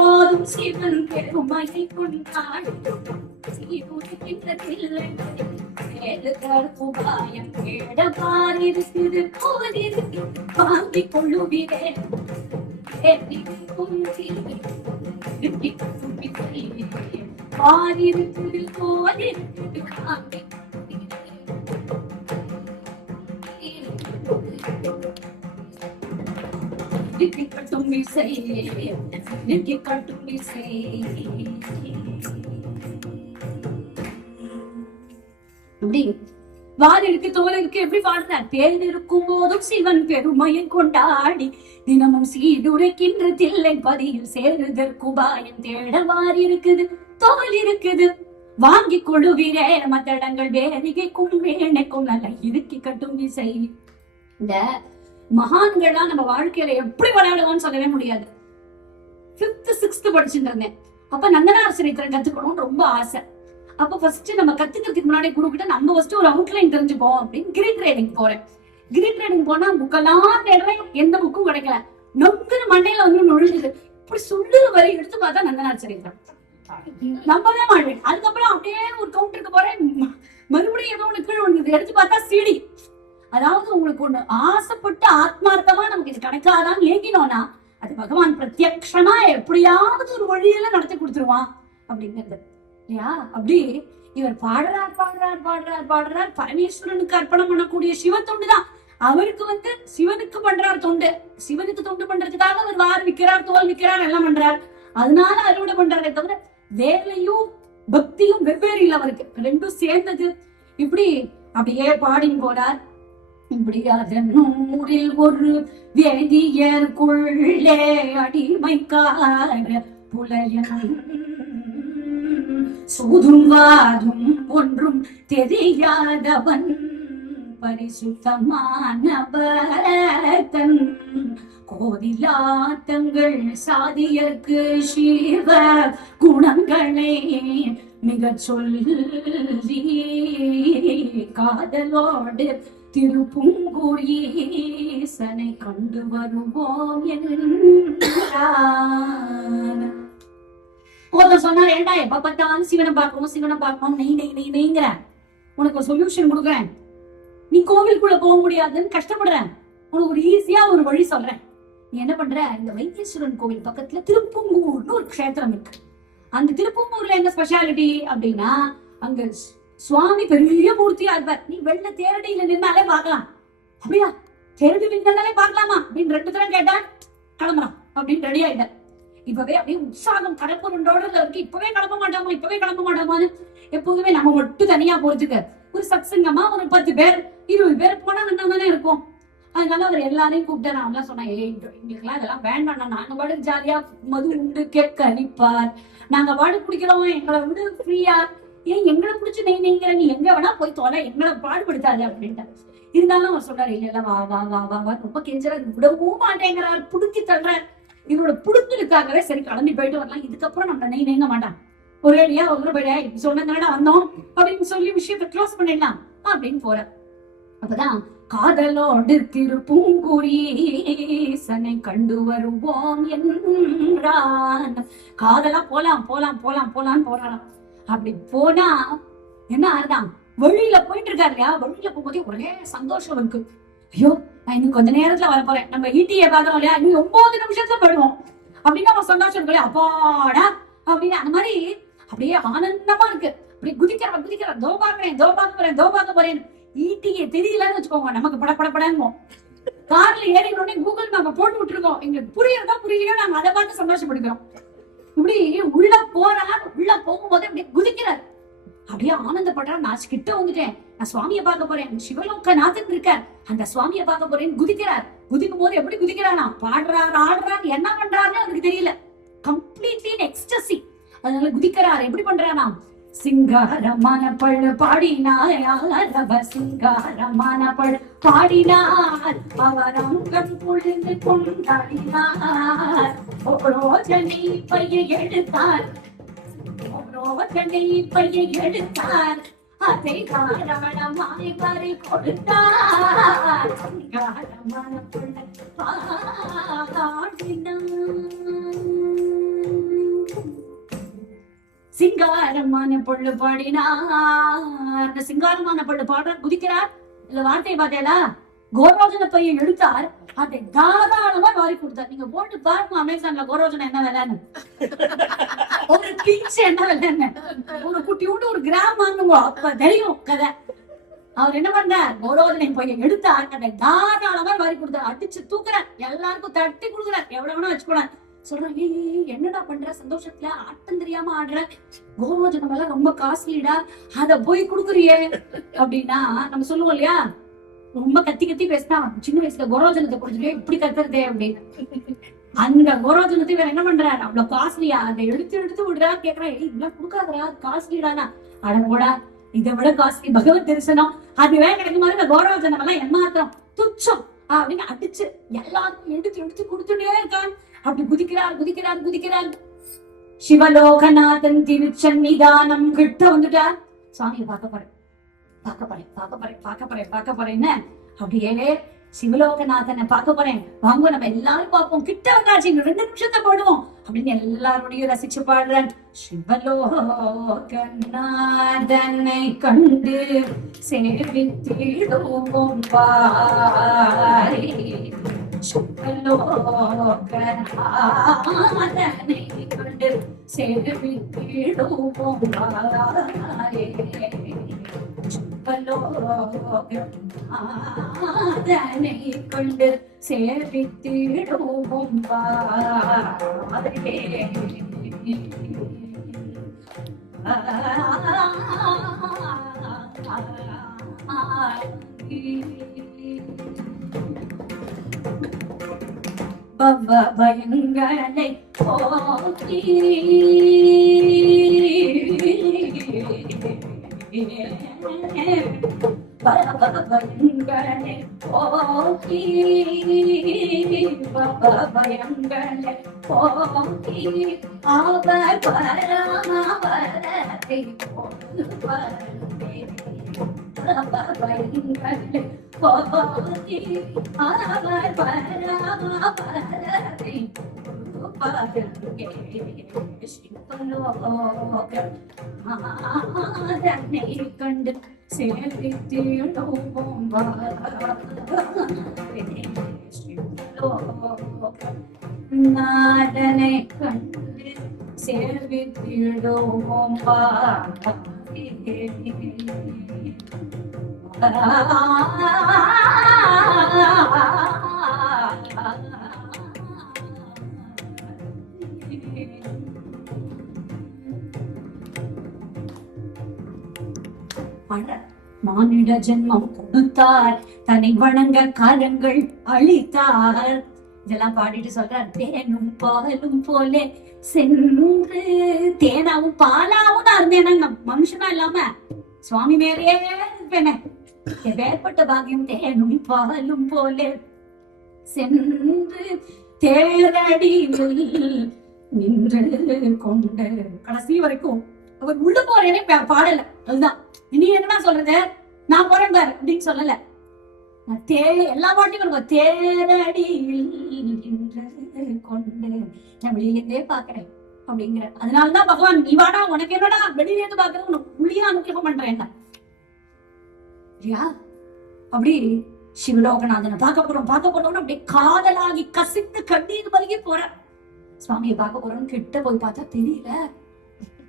போதும் சிவன் பெருமை கொண்டாடி உபாயம் கேடவார் இருக்குது போதிருக்கு வாங்கி கொள்ளுவீரே ஆரிருக்குது போதிருக்கு காங்கி கட்டும் இசை கட்டும் இசை. அப்படி வார் இருக்கு தோல் இருக்கு எப்படி பாடுறார், பேர் இருக்கும் போதும் சிவன் பெருமையை கொண்டாடி தினமும் சீடுரைக்கின்ற தில்லை பதியில் சேருதற்கு உபாயம் தேட வார் இருக்குது தோல் இருக்குது வாங்கி கொள்ளுவீரே மத்தடங்கள் வேதிகைக்கும் வேணைக்கும் நல்ல இருக்கி கட்டும் இசை. இந்த மகான்களா நம்ம வாழ்க்கையில எப்படி விளையாடுவான்னு சொல்லவே முடியாது. 5th 6th படிச்சுட்டு இருந்தேன். அப்ப நந்தனார் சரித்திரம் கத்துக்கணும்னு ரொம்ப ஆசை. அப்ப ஃபர்ஸ்ட் நம்ம கத்துக்கிறதுக்கு முன்னாடி குரு கிட்ட நம்ம ஃபர்ஸ்ட் ஒரு அவுட்லைன் தெரிஞ்சுப்போம் அப்படின்னு கிரீட் ரைடிங் போறேன். கிரீட் ரைடிங் போனா புக்கெல்லாம் தேடுறேன், எந்த புக்கும் கிடைக்கல. நொங்குற மண்டையில நுழைஞ்சுது. இப்படி சொல்லுற வரை எடுத்து பார்த்தா நந்தனார் சரித்திரம் நம்பவே மாட்டேன். அதுக்கப்புறம் அப்படியே ஒரு கவுண்டருக்கு போறேன், மறுபடியும் ஏதோ ஒண்ணு கீழே ஒண்ணு எடுத்து பார்த்தா சிடி. அதாவது உங்களுக்கு ஒண்ணு ஆசைப்பட்டு ஆத்மார்த்தமா நமக்கு இது கிடைக்காதான் ஏங்கினோம்னா அது பகவான் பிரத்யக்ஷமா எப்படியாவது ஒரு வழியில நடத்தி கொடுத்துருவான் அப்படிங்கிறது இல்லையா. அப்படி இவர் பாடுறார் பாடுறார் பாடுறார் பாடுறார், பரமேஸ்வரனுக்கு அர்ப்பணம் பண்ணக்கூடிய சிவ தொண்டுதான். அவருக்கு சிவனுக்கு பண்றார் தொண்டு, சிவனுக்கு தொண்டு பண்றதுக்காக அவர் வார் விற்கிறார் தோல் விற்கிறார் எல்லாம் பண்றார். அதனால அறுவடை பண்றாரே தவிர வேலையும் பக்தியும் வெவ்வேறு இல்லை அவருக்கு, ரெண்டும் சேர்ந்தது. இப்படி அப்படியே பாடின் போறார். இப்படியாக நூறில் ஒரு வேதியர்க்குள்ளே அடிமைக்கார புலையன் சூதும் வாதும் ஒன்றும் தெரியாதவன் பரிசுத்தமானவன் கோதிலாத்தங்கள் சாதியர்க்கு சிவ குணங்களை மிக சொல்லி காதலோடு திருப்புங்கூரியேசனை கண்டு வருவோம் என்றார். ஒருத்தர் சொன்னார், ஏண்டா எப்ப பார்த்தாலும் சிவனை பார்க்கணும் நெய்ங்கிற, உனக்கு ஒரு சொல்யூஷன் கொடுக்குறேன், நீ கோவிலுக்குள்ள போக முடியாதுன்னு கஷ்டப்படுறேன், உனக்கு ஒரு ஈஸியா ஒரு வழி சொல்றேன். நீ என்ன பண்ற, இந்த வைத்தீஸ்வரன் கோவில் பக்கத்துல திருப்புங்கூர்னு ஒரு க்ஷேத்திரம் இருக்கு. அந்த திருப்புங்கூர்ல என்ன ஸ்பெஷாலிட்டி அப்படின்னா, அங்க சுவாமி பெரிய மூர்த்தியா இருப்பார். நீ வெள்ள தேரடியில நின்னாலே பார்க்கலாம். அப்படியா, தேரடி நின்னாலே பார்க்கலாமா அப்படின்னு 2 தடவை கேட்டான். கிளம்புறான் அப்படின்னு ரெடி ஆயிட்டார். இப்பவே அப்படியே உற்சாகம் கடற்பொருண்டோட இருக்கு. இப்பவே கிளம்ப மாட்டோமான்னு எப்போதுமே நம்ம மட்டும் தனியா போறதுக்கு ஒரு சத்சங்கமா ஒரு 10 பேர் 20 பேர் போனா தானே இருக்கும். அதனால அவர் எல்லாரையும் கூப்பிட்டு நான் சொன்னேன், எங்களுக்கு எல்லாம் இதெல்லாம் வேண்டாம், நாங்க பாடு ஜாலியா மது உண்டு கேட்க அளிப்பார், நாங்க பாடு குடிக்கிறோம், எங்களை ஃப்ரீயா, ஏன் எங்களை பிடிச்சி நெய்ங்கிற, நீ எங்க வேணா போய் தோலை, எங்களை பாடுபடுத்தாது அப்படின்ட்டு. இருந்தாலும் அவர் சொல்றாரு, இல்ல வா வா வா வா வா ரொம்ப கெஞ்சுறாரு, விடவும் மாட்டேங்கிறார், புடுக்கி தள்ளுறார். இவரோட புடுங்கலுக்காகவே சரி கிளம்பி போயிட்டு வரலாம், இதுக்கப்புறம் நம்ம நெய்ங்க மாட்டான், ஒரேடியா ஒரு போயிட சொன்னதுனால வந்தோம் அப்படின்னு சொல்லி விஷயத்த க்ளோஸ் பண்ணிடலாம் அப்படின்னு போற. அப்பதான் காதலோடு திருப்புங்கூரியேசனை கண்டு வருவோம் என்றான். காதலா போலாம் போலாம் போலாம் போலான்னு போறாராம். அப்படி போனா என்ன ஆறுதான், வழியில போயிட்டு இருக்காரு இல்லையா, வழியில போகும்போதே ஒரே சந்தோஷம் இருக்கு. ஐயோ நான் இன்னும் கொஞ்ச நேரத்துல வர போறேன், நம்ம ஈட்டியை பார்த்தோம் இல்லையா, இன்னும் 9 நிமிஷத்துல போயிடுவோம் அப்படின்னு நம்ம சந்தோஷம் இருக்கு இல்லையா, அப்பாடா அப்படின்னு அந்த மாதிரி அப்படியே ஆனந்தமா இருக்கு. அப்படியே குதிக்கிற தோ பார்க்க போறேன். ஈட்டியை தெரியலன்னு வச்சுக்கோங்க, நமக்கு படப்படப்படணும். கார்ல ஏறினோடனே கூகுள் மேப்பை போட்டு விட்டுருக்கோம், எங்களுக்கு புரியறதா புரியலையோ நாங்க அதை பார்த்து சந்தோஷப்படுக்கிறோம். இப்படி உள்ள போகும்போது அப்படியே குதிக்கிறார், அப்படியே ஆனந்தப்படுறார். நான் கிட்ட வந்துட்டேன், நான் சுவாமியை பார்க்க போறேன், சிவலோகநாதன் இருக்கார், அந்த சுவாமியை பார்க்க போறேன் குதிக்கிறார். குதிக்கும் போது எப்படி குதிக்கிறானா, பாடுறாரு ஆடுறாரு என்ன பண்றாருன்னு அவருக்கு தெரியல, கம்ப்ளீட்லி எக்ஸ்டசி. அதனால குதிக்கிறார். எப்படி பண்றானா, சிங்காரமான பழு பாடினார், சிங்காரமான பழு பாடினார், அவர் அங்கம் பொழுது கொண்டாடினார், ரோஜனை பையை எடுத்தார், ரோஜனை பையை எடுத்தார், அதை தாராளமாய் வரை கொடுத்தார், சிங்காரமான பழு பாடினார். சிங்காரமான பொண்ணு பாடினார். அந்த சிங்காரமான பொண்ணு பாடுற குதிக்கிறார். இல்ல வார்த்தையை பார்த்தேடா, கோரோஜன பையன் எடுத்தார், அதை தாராளமா வாரி கொடுத்தார். நீங்க போட்டு பாருங்க அமேசான்ல கோரோஜன என்ன விலைன்னு, ஒரு பிஞ்ச் என்ன விலைன்னு, ஒரு குட்டி விட்டு ஒரு கிராம் வாங்குங்க, அப்ப தெரியும் கதை. அவர் என்ன பண்றார், கோரோஜனை பையன் எடுத்தார், அதை தாராளமா வாரி கொடுத்தார். அடிச்சு தூக்குறார், எல்லாருக்கும் தட்டி கொடுக்குறார், எவ்வளவு வேணா வச்சுக்கூடாது. சொல்றாங்க, என்னடா பண்ற, சந்தோஷத்துல ஆட்டம் தெரியாம ஆடுற, கோரோஜனம் எல்லாம் ரொம்ப காஸ்ட்லிடா, அத போய் குடுக்குறியே அப்படின்னா நம்ம சொல்லுவோம் இல்லையா, ரொம்ப கத்தி பேசினா சின்ன வயசுல கோரோஜனத்தை குடிச்சிட்டு இப்படி கத்துறதே அப்படின்னு. அந்த கோரோஜனத்தை வேற என்ன பண்றாரு, அவ்வளவு காஸ்ட்லியா, அதை எடுத்து விடுறா, கேக்குறா, இதெல்லாம் கொடுக்காதரா காஸ்ட்லிடானா, அடங்கூடா இதை விட காஸ்ட்லி பகவத் தரிசனம், அதுவே கிடைக்கும் போது இந்த கோரோஜனம் எல்லாம் ஏமாத்திரம் துச்சம் அப்படின்னு அடிச்சு எல்லாருக்கும் எடுத்து கொடுத்துட்டே இருக்கான். அப்படி குதிக்கிறார். சிவலோகநாதன் திருச்சன்னிதானம் கிட்ட வந்துட்டார். சுவாமியை பார்க்க போறேன்னு அப்படியே சிவலோகநாதனை பார்க்க போறேன், வாங்க நம்ம எல்லாரும் பார்ப்போம், கிட்ட வந்தாச்சு, 2 நிமிஷத்தை போடுவோம் அப்படின்னு எல்லாரோடையும் ரசிச்சு பாடுறேன். சிவலோகநாதனை கண்டு சேவித்திடுவோம் பாரி, சிவலோகநாதனை கண்டு சேவித்திடுவோம் பாரி, சிவலோகநாதனை கண்டு சேவித்திடுவோம் பாரி. பயங்களை போக்கி பயங்களை போக்கி பயங்களை போக்கி அவர் பராமரத்தை போக்கி பயங்களை போக்கி அவர் பராமரத்தை சிவலோகநாதனை கண்டு சேவித்திடுவோம் சிவலோகநாதனை கண்டு சேவித்திடுவோம் மானிட ஜென்மம் கொடுத்தார், தன்னை வணங்க காலங்கள் அளித்தார். இதெல்லாம் பாடிட்டு சொல்றார், தேனும் பாலும் போல சென்று, தேனாவும் பாலாவும் தான் இருந்தேன், மனுஷனா இல்லாம சுவாமி மேலேயே இருப்பேனே, வேறுபட்ட பாக்கியம். தேனும் பாலும் போல சென்று தேரடியில் நின்று கொண்டு, கடைசி வரைக்கும் அவர் உள்ள போறேனே பாடல. அதுதான் இனி என்ன சொல்றது, நான் போறேன் பாரு அப்படின்னு சொல்லல, எல்லா பாட்டையும் இருக்கும். தேரடியில் கொண்டு நான் வெளியிலேருந்தே பாக்குறேன் அப்படிங்கிற. அதனாலதான் பகவான், நீ வாடா, உனக்கு என்னடா வெளியிலேருந்து பாக்குறது, உனக்கு உள்ளே அனுகிரகம் பண்றேன். இல்லையா? அப்படி சிவலோகநாதனை பார்க்க போறோம்னு அப்படியே காதலாகி கசிந்து கண்ணீர் மல்கி போற. சுவாமியை பார்க்க போறோம்னு கிட்ட போய் பார்த்தா தெரியல.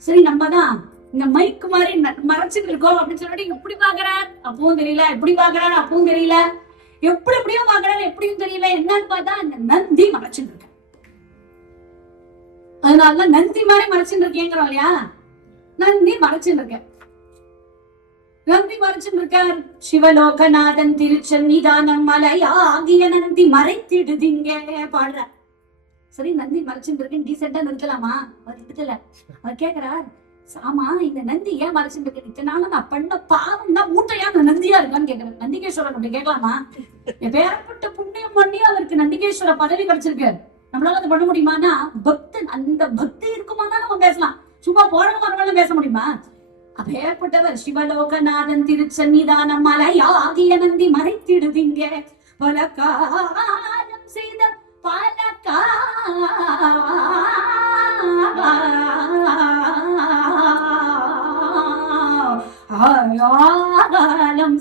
சரி, நம்ம தான் இந்த மைக்கு மாதிரி மறைச்சிட்டு இருக்கோம் அப்படின்னு சொல்லிட்டு எப்படி பாக்குறார் அப்பவும் தெரியல, எப்படி பாக்குறாரு அப்பவும் தெரியல, எப்படியோ பாக்குறாரு எப்படியும் தெரியல. என்னன்னு பார்த்தா அந்த நந்தி மறைச்சிட்டு இருக்க. அதனாலதான் நந்தி மாதிரி மறைச்சிட்டு இருக்கேங்கிறோம் இல்லையா? நந்தி மறைச்சிட்டு இருக்க. நந்தி மறைச்சிட்டு இருக்கார். சிவலோகநாதன் திருச்சன்னிதானம் மலையாகிய நந்தி மறைத்திடுதிங்க பாடுற. சரி, நந்தி மறைச்சிட்டு இருக்கு, டீசெண்டா நிறுத்தலாமா? அவர் நிறுத்தல. அவர் கேக்குறார், ஆமா இந்த நந்தி ஏன் மறைச்சிட்டு இருக்கு? இத்தனால நான் பண்ண பாவம் தான் மூட்டையா அந்த நந்தியா இருக்கான்னு கேக்குறேன். நந்திகேஸ்வரன் அப்படி கேட்கலாமா? பேரப்பட்ட புண்ணியம் பண்ணி அவருக்கு நந்திகேஸ்வர பதவி கிடைச்சிருக்கு. நம்மளால அதை பண்ண முடியுமானா? பக்தன், அந்த பக்தி இருக்குமா தான் நம்ம பேசலாம். சும்மா போறவங்க பேச முடியுமா? அப்பேற்பட்டவர் சிவலோகநாதன் திருச்சன்னிதானம் மலையாகிய நந்தி மறைத்திடுதிங்க பல காலம்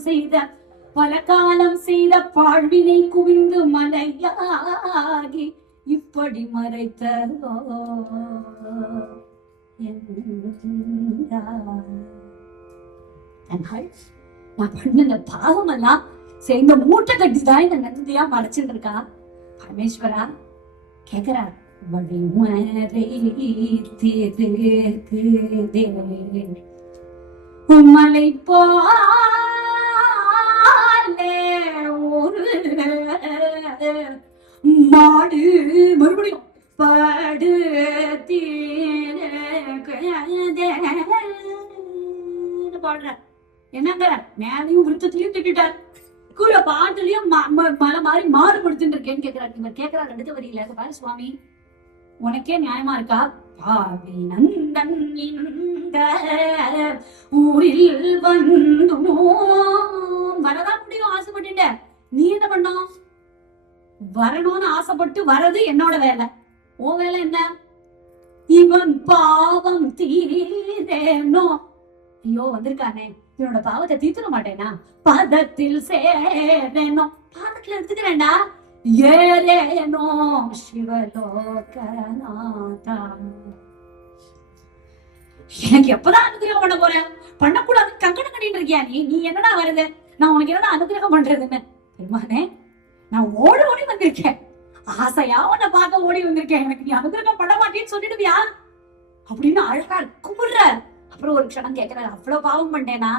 செய்த பல காலம் செய்த பாழ்வினை குவிந்து மலையாகி இப்படி மறைத்த நான் பண்ண பாவம் எல்லாம் சேர்ந்த மூட்டை கட்டிதான் இந்த நந்தியா மறைச்சிட்டு இருக்கா. பரமேஸ்வரா கேக்குறார், உம்மலை போலே ஒரு மாடு மறுபடியும் பாடு பாடுற. என்னங்க மேலையும் விருத்தத்திலையும் திட்டார், கூட பாட்டுலயும் மலை மாதிரி மாறுபடுத்துன்னு இருக்கேன்னு கேக்குறாரு. இவர் கேக்குறாரு அடுத்த வரியில, பாரு சுவாமி உனக்கே நியாயமா இருக்கா? பாவி நந்தன் இந்த ஊரில் வந்து வரதான் முடியும் ஆசைப்பட்டு, நீ என்ன பண்ணோம்? வரணும்னு ஆசைப்பட்டு வரது என்னோட வேலை. ஓ வேலை என்ன? இவன் பாவம் தீரேனோ, ஐயோ வந்திருக்கானே இவனோட பாவத்தை தீர்த்துட மாட்டேனா? பதத்தில் சேரேனோ, பாதத்துல எடுத்துக்கிறேன்டா, ஏரேனோ சிவலோகநாதா. எனக்கு எப்பதான் அனுகிரகம் பண்ண போறேன்? பண்ணக்கூடாது கங்கணம் கட்டிட்டு இருக்கியா நீ? நீ என்னடா வருது? நான் உனக்கு என்னடா அனுகிரகம் பண்றதுன்னு? பெருமானே, நான் ஓடி வந்திருக்கேன், ஆசையா உன்னை பார்க்க ஓடி வந்திருக்கேன், எனக்கு நீ அனுகிரகம் பண்ண மாட்டேன்னு சொல்லிடுவியா அப்படின்னு அழகா கும்பிடுற. அப்புறம் ஒரு க்ஷணம் கேட்கிறாரு, அவ்வளவு பாவம் பண்ணேனா?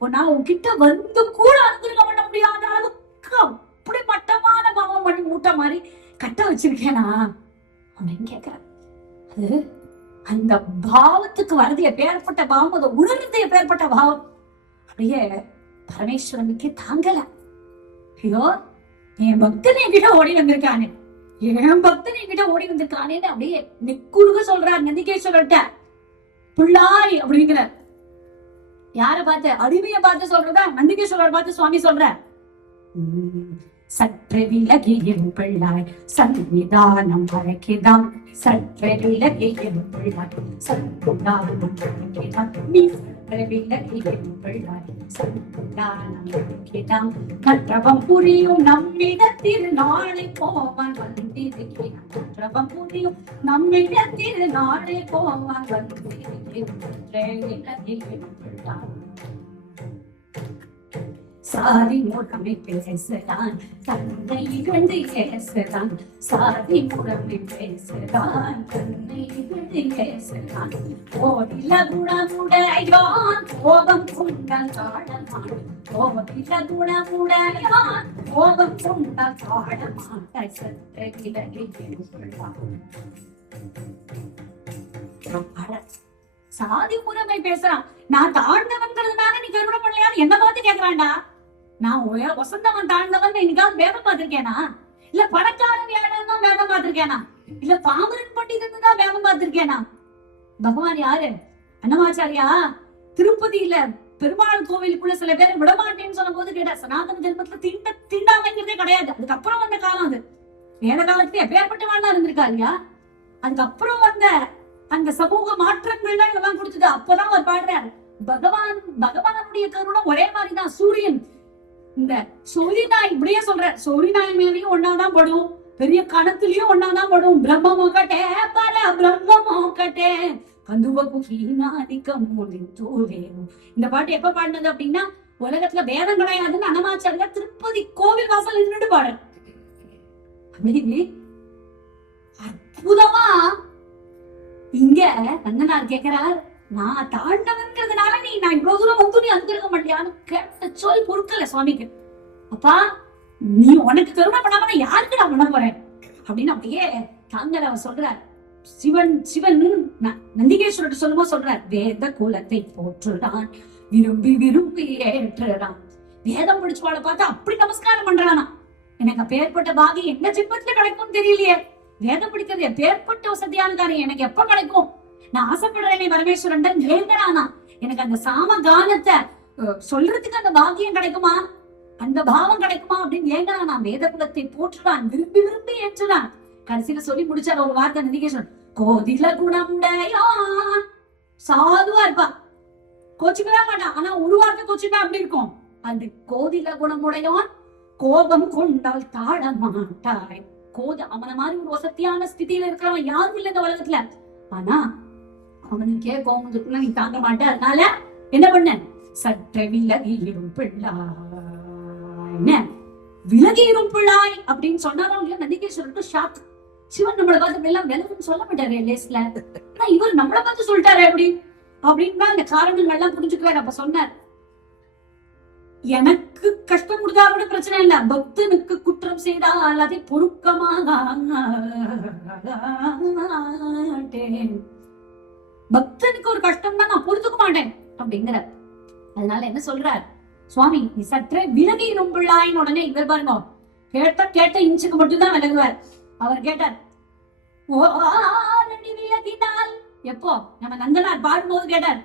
நான் உன்கிட்ட வந்து கூட அனுகிரகம் பண்ண முடியாத அளவுக்கு அப்படி மட்டமான பாவம் பண்ணி மூட்டை மாதிரி கட்ட வச்சிருக்கேனா அப்படின்னு கேட்கிறார். அது அந்த பாவத்துக்கு வரது எப்பேற்பட்ட பாவம், அதை உணர்ந்து எப்பேற்பட்ட பாவம். அப்படியே பரமேஸ்வரனுக்கு தாங்கல. ஐயோ என் பக்தன் என்கிட்ட ஓடி வந்திருக்கானே, என் பக்தன் என்கிட்ட ஓடி வந்திருக்கானேன்னு அப்படியே நெக்குருக சொல்றார் நந்திகேஸ்வரர்கிட்ட. பிள்ளாய் அப்படிங்கிற யார பார்த்து? அடிமைய பார்த்து சொல்றதா? நந்திகேஸ்வரர் பார்த்து சுவாமி சொல்ற. சற்று விலகியும் பிள்ளாய் சன்னிதானம் வழக்கிதான், சற்று விலகியும் பிள்ளாய் சன்னிதானம் வழக்கிதான், நீ சற்று விலகியும் பிள்ளாய் சன்னிதானம் வழக்கிதான், கற்றவம் புரியும் நம்மிடத்தில் நாளை போவன் வந்திருக்கிறான், கற்றவம் புரியும் நம்மிடத்தில் நாளை போவன் வந்திருக்கிறான். சாதி முறைமை பேசலாம், தன்னை இகழ்ந்து பேசலாம், சாதி முறைமை பேசலாம், தன்னை இகழ்ந்து பேசலாம், ஓடில குணமுடையான் கோபம் கொண்டால் காணமான், ஓடில குணமுடையான் கோபம் கொண்டால் காணமாட்டாய், சற்று விலகி சாதி முறைமை பேசுறான். நான் தாழ்ந்தவன்கிறதுனால நீ கருணை பண்ணலையான்னு என்ன பார்த்து கேக்குறான்டா. நான் வசந்தவன் தாழ்ந்தவன் இன்னைக்காவது வேதம் பார்த்திருக்கேனா? இல்ல பணக்காரன் ஏழம் தான் வேதம் பார்த்திருக்கேனா? இல்ல பாமரன் பண்டிதன் தான் வேதம் பார்த்திருக்கேனா? பகவான் யாரு? அன்னமாச்சாரியா திருப்பதியில பெருமாள் கோவிலுக்குள்ள சில பேரை விடமாட்டேன்னு சொல்லும் போது கேட்டா, சனாதன ஜென்மத்துல தீண்டாமைங்கிறதே கிடையாது, அதுக்கப்புறம் வந்த காலம் அது. வேத காலத்துல எப்பேற்பட்டவான் இருந்திருக்கா இல்லையா? அதுக்கப்புறம் வந்த அந்த சமூக மாற்றங்கள்லாம் இதெல்லாம் கொடுத்தது. அப்பதான் அவர் பாடுறாரு, பகவானுடைய கருணை ஒரே மாதிரிதான். சூரியன் இந்த சொறி நாய் இப்படியே சொல்ற, சொறி நாய் மேலேயும் ஒன்னாதான் படும், பெரிய கணத்துலயும் ஒன்னாதான் படும். பிரம்மமோகட்டே பர பிரம்மமோகட்டே கந்துவக்கு ஹீனாதிக்கம் தோலேரும். இந்த பாட்டு எப்ப பாடினது அப்படின்னா, உலகத்துல வேதம் கிடையாதுன்னு அன்னமாச்சாரியார் திருப்பதி கோவில் வாசல் நின்றுட்டு பாடு. அற்புதமா இங்க ரங்கனார் கேக்குறார், நான் தாண்டவன்றதுனால நான் இவ்வளவு தூரம் வந்து நீ அனுப்பிருக்க மாட்டியான்னு கேட்ட சொல் பொறுக்கல சுவாமிக்கு. அப்பா நீ உனக்கு கருணை பண்ணாம நான் யாருக்கு நான் பண்ண போறேன் அப்படின்னு அப்படியே தாங்கல அவர் சொல்றார். சிவன் சிவன் நந்திகேஸ்வரர் சொல்லும்போது சொல்றார், வேத குலத்தை போற்றுதான் விரும்பி விரும்பி ஏற்றுறான். வேதம் படிச்சுவாளை பார்த்தா அப்படி நமஸ்காரம் பண்றானா. எனக்கு அப்பேற்பட்ட பாகி எந்த ஜென்மத்துல கிடைக்கும் தெரியலையே. வேதம் படிக்கிறது எப்பேற்பட்ட வசதியான காரியம், எனக்கு எப்ப கிடைக்கும்? நான் ஆசைப்படுறேனே பரமேஸ்வரன் வேண்டானா, எனக்கு அந்த சாம கானத்தை சொல்றதுக்கு அந்த பாக்கியம் கிடைக்குமா, அந்த பாவம் கிடைக்குமா அப்படின்னு ஏங்கடா. நான் வேத குலத்தை போற்றுறான் விரும்பி விரும்பி ஏற்றுறான். கடைசியில சொல்லி முடிச்சார் ஒரு வார்த்தை நந்திகேஸ்வரன், கோதில குணம்டையான். சாதுவா இருப்பா, கோச்சுக்கவே மாட்டான். ஆனா ஒரு வார்த்தை கோச்சுட்டா அப்படி இருக்கும். அந்த கோதில குணமுடையான் கோபம் கொண்டால் தாழ மாட்டாய். அவன மாதிரி ஒரு வசதியான ஸ்திதியில இருக்கிறவன் யாரும் இல்ல இந்த உலகத்துல. ஆனா அவனுக்கே கோபம் இருக்குன்னா நீ தாங்க மாட்ட. அதனால என்ன பண்ண, சற்ற விலகியும் பிள்ளாய், விலகியும் பிள்ளாய் அப்படின்னு சொன்னாலும் நந்திகேஸ்வரருக்கு ஷாக். சிவன் நம்மளை பார்த்து எல்லாம் விலகுன்னு சொல்ல மாட்டாரு லேஸ்ல, ஆனா இவர் நம்மளை பார்த்து சொல்லிட்டாரு அப்படி அப்படின்னு அந்த காரணங்கள் எல்லாம் புரிஞ்சுக்கிறாரு. அப்ப சொன்னார், எனக்கு கஷ்டம் கொடுத்தா கூட பிரச்சனை இல்ல, பக்தனுக்கு குற்றம் செய்தால் அதை பொறுக்க மாட்டேன். பக்தனுக்கு ஒரு கஷ்டம் தான் நான் பொறுத்துக்க மாட்டேன் அப்படிங்கிற. அதனால என்ன சொல்றார் சுவாமி, நீ சற்றே விலகி நொம்பிள்ளாயின்னு உடனே இவர் பாருங்க, கேட்ட இன்ச்சுக்கு மட்டும்தான் விலகுவார். அவர் கேட்டார், ஓ விலகினால். எப்போ நம்ம நந்தனார் பாடும்போது கேட்டார்,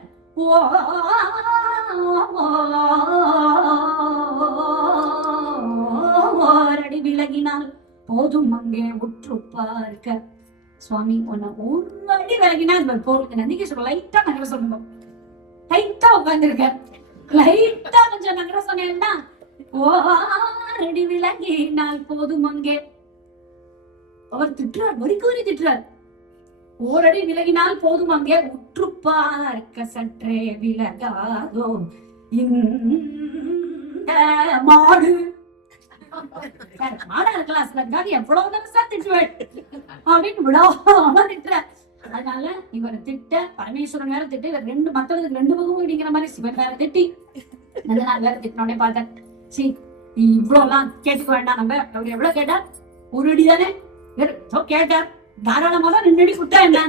ஓரடி விலகினால் போதும் அங்கே உற்று பார்க்க. சுவாமி உன்னை ஒரு அடி விலகினா போறது. நந்திகேஸ்வரர் லைட்டா நகர சொல்லணும், லைட்டா உட்கார்ந்துருக்க, லைட்டா கொஞ்சம் நகர சொன்னேன்னா ஓரடி விலகினால் போதும் அங்கே. அவர் திட்டுறார், வரிக்கு திட்டுறார். ஓரடி விலகினால் போதும் அங்கே உற்று பார்க்க சற்றே விலகாதோ இந்த மாடு. மாடா இருக்கலாம் சிலருக்காக எவ்வளவு நிமிஷம் திட்டுவேன் அப்படின்னு விடாம திட்டுற. அதனால இவர் திட்ட, பரமேஸ்வரன் வேற திட்டு, இவர் ரெண்டு மத்தவங்களுக்கு ரெண்டு பக்கமும் இடிங்கிற மாதிரி சிவன் வேற திட்டி, அதனால வேற திட்டினோடனே பார்த்தேன், சரி இவ்வளவு எல்லாம் கேட்டுக்க வேண்டாம். நம்ம அவர் எவ்வளவு கேட்டார், ஒரு அடி தானே கேட்டார், தாராளமா தான் 2 அடி விட்டா என்ன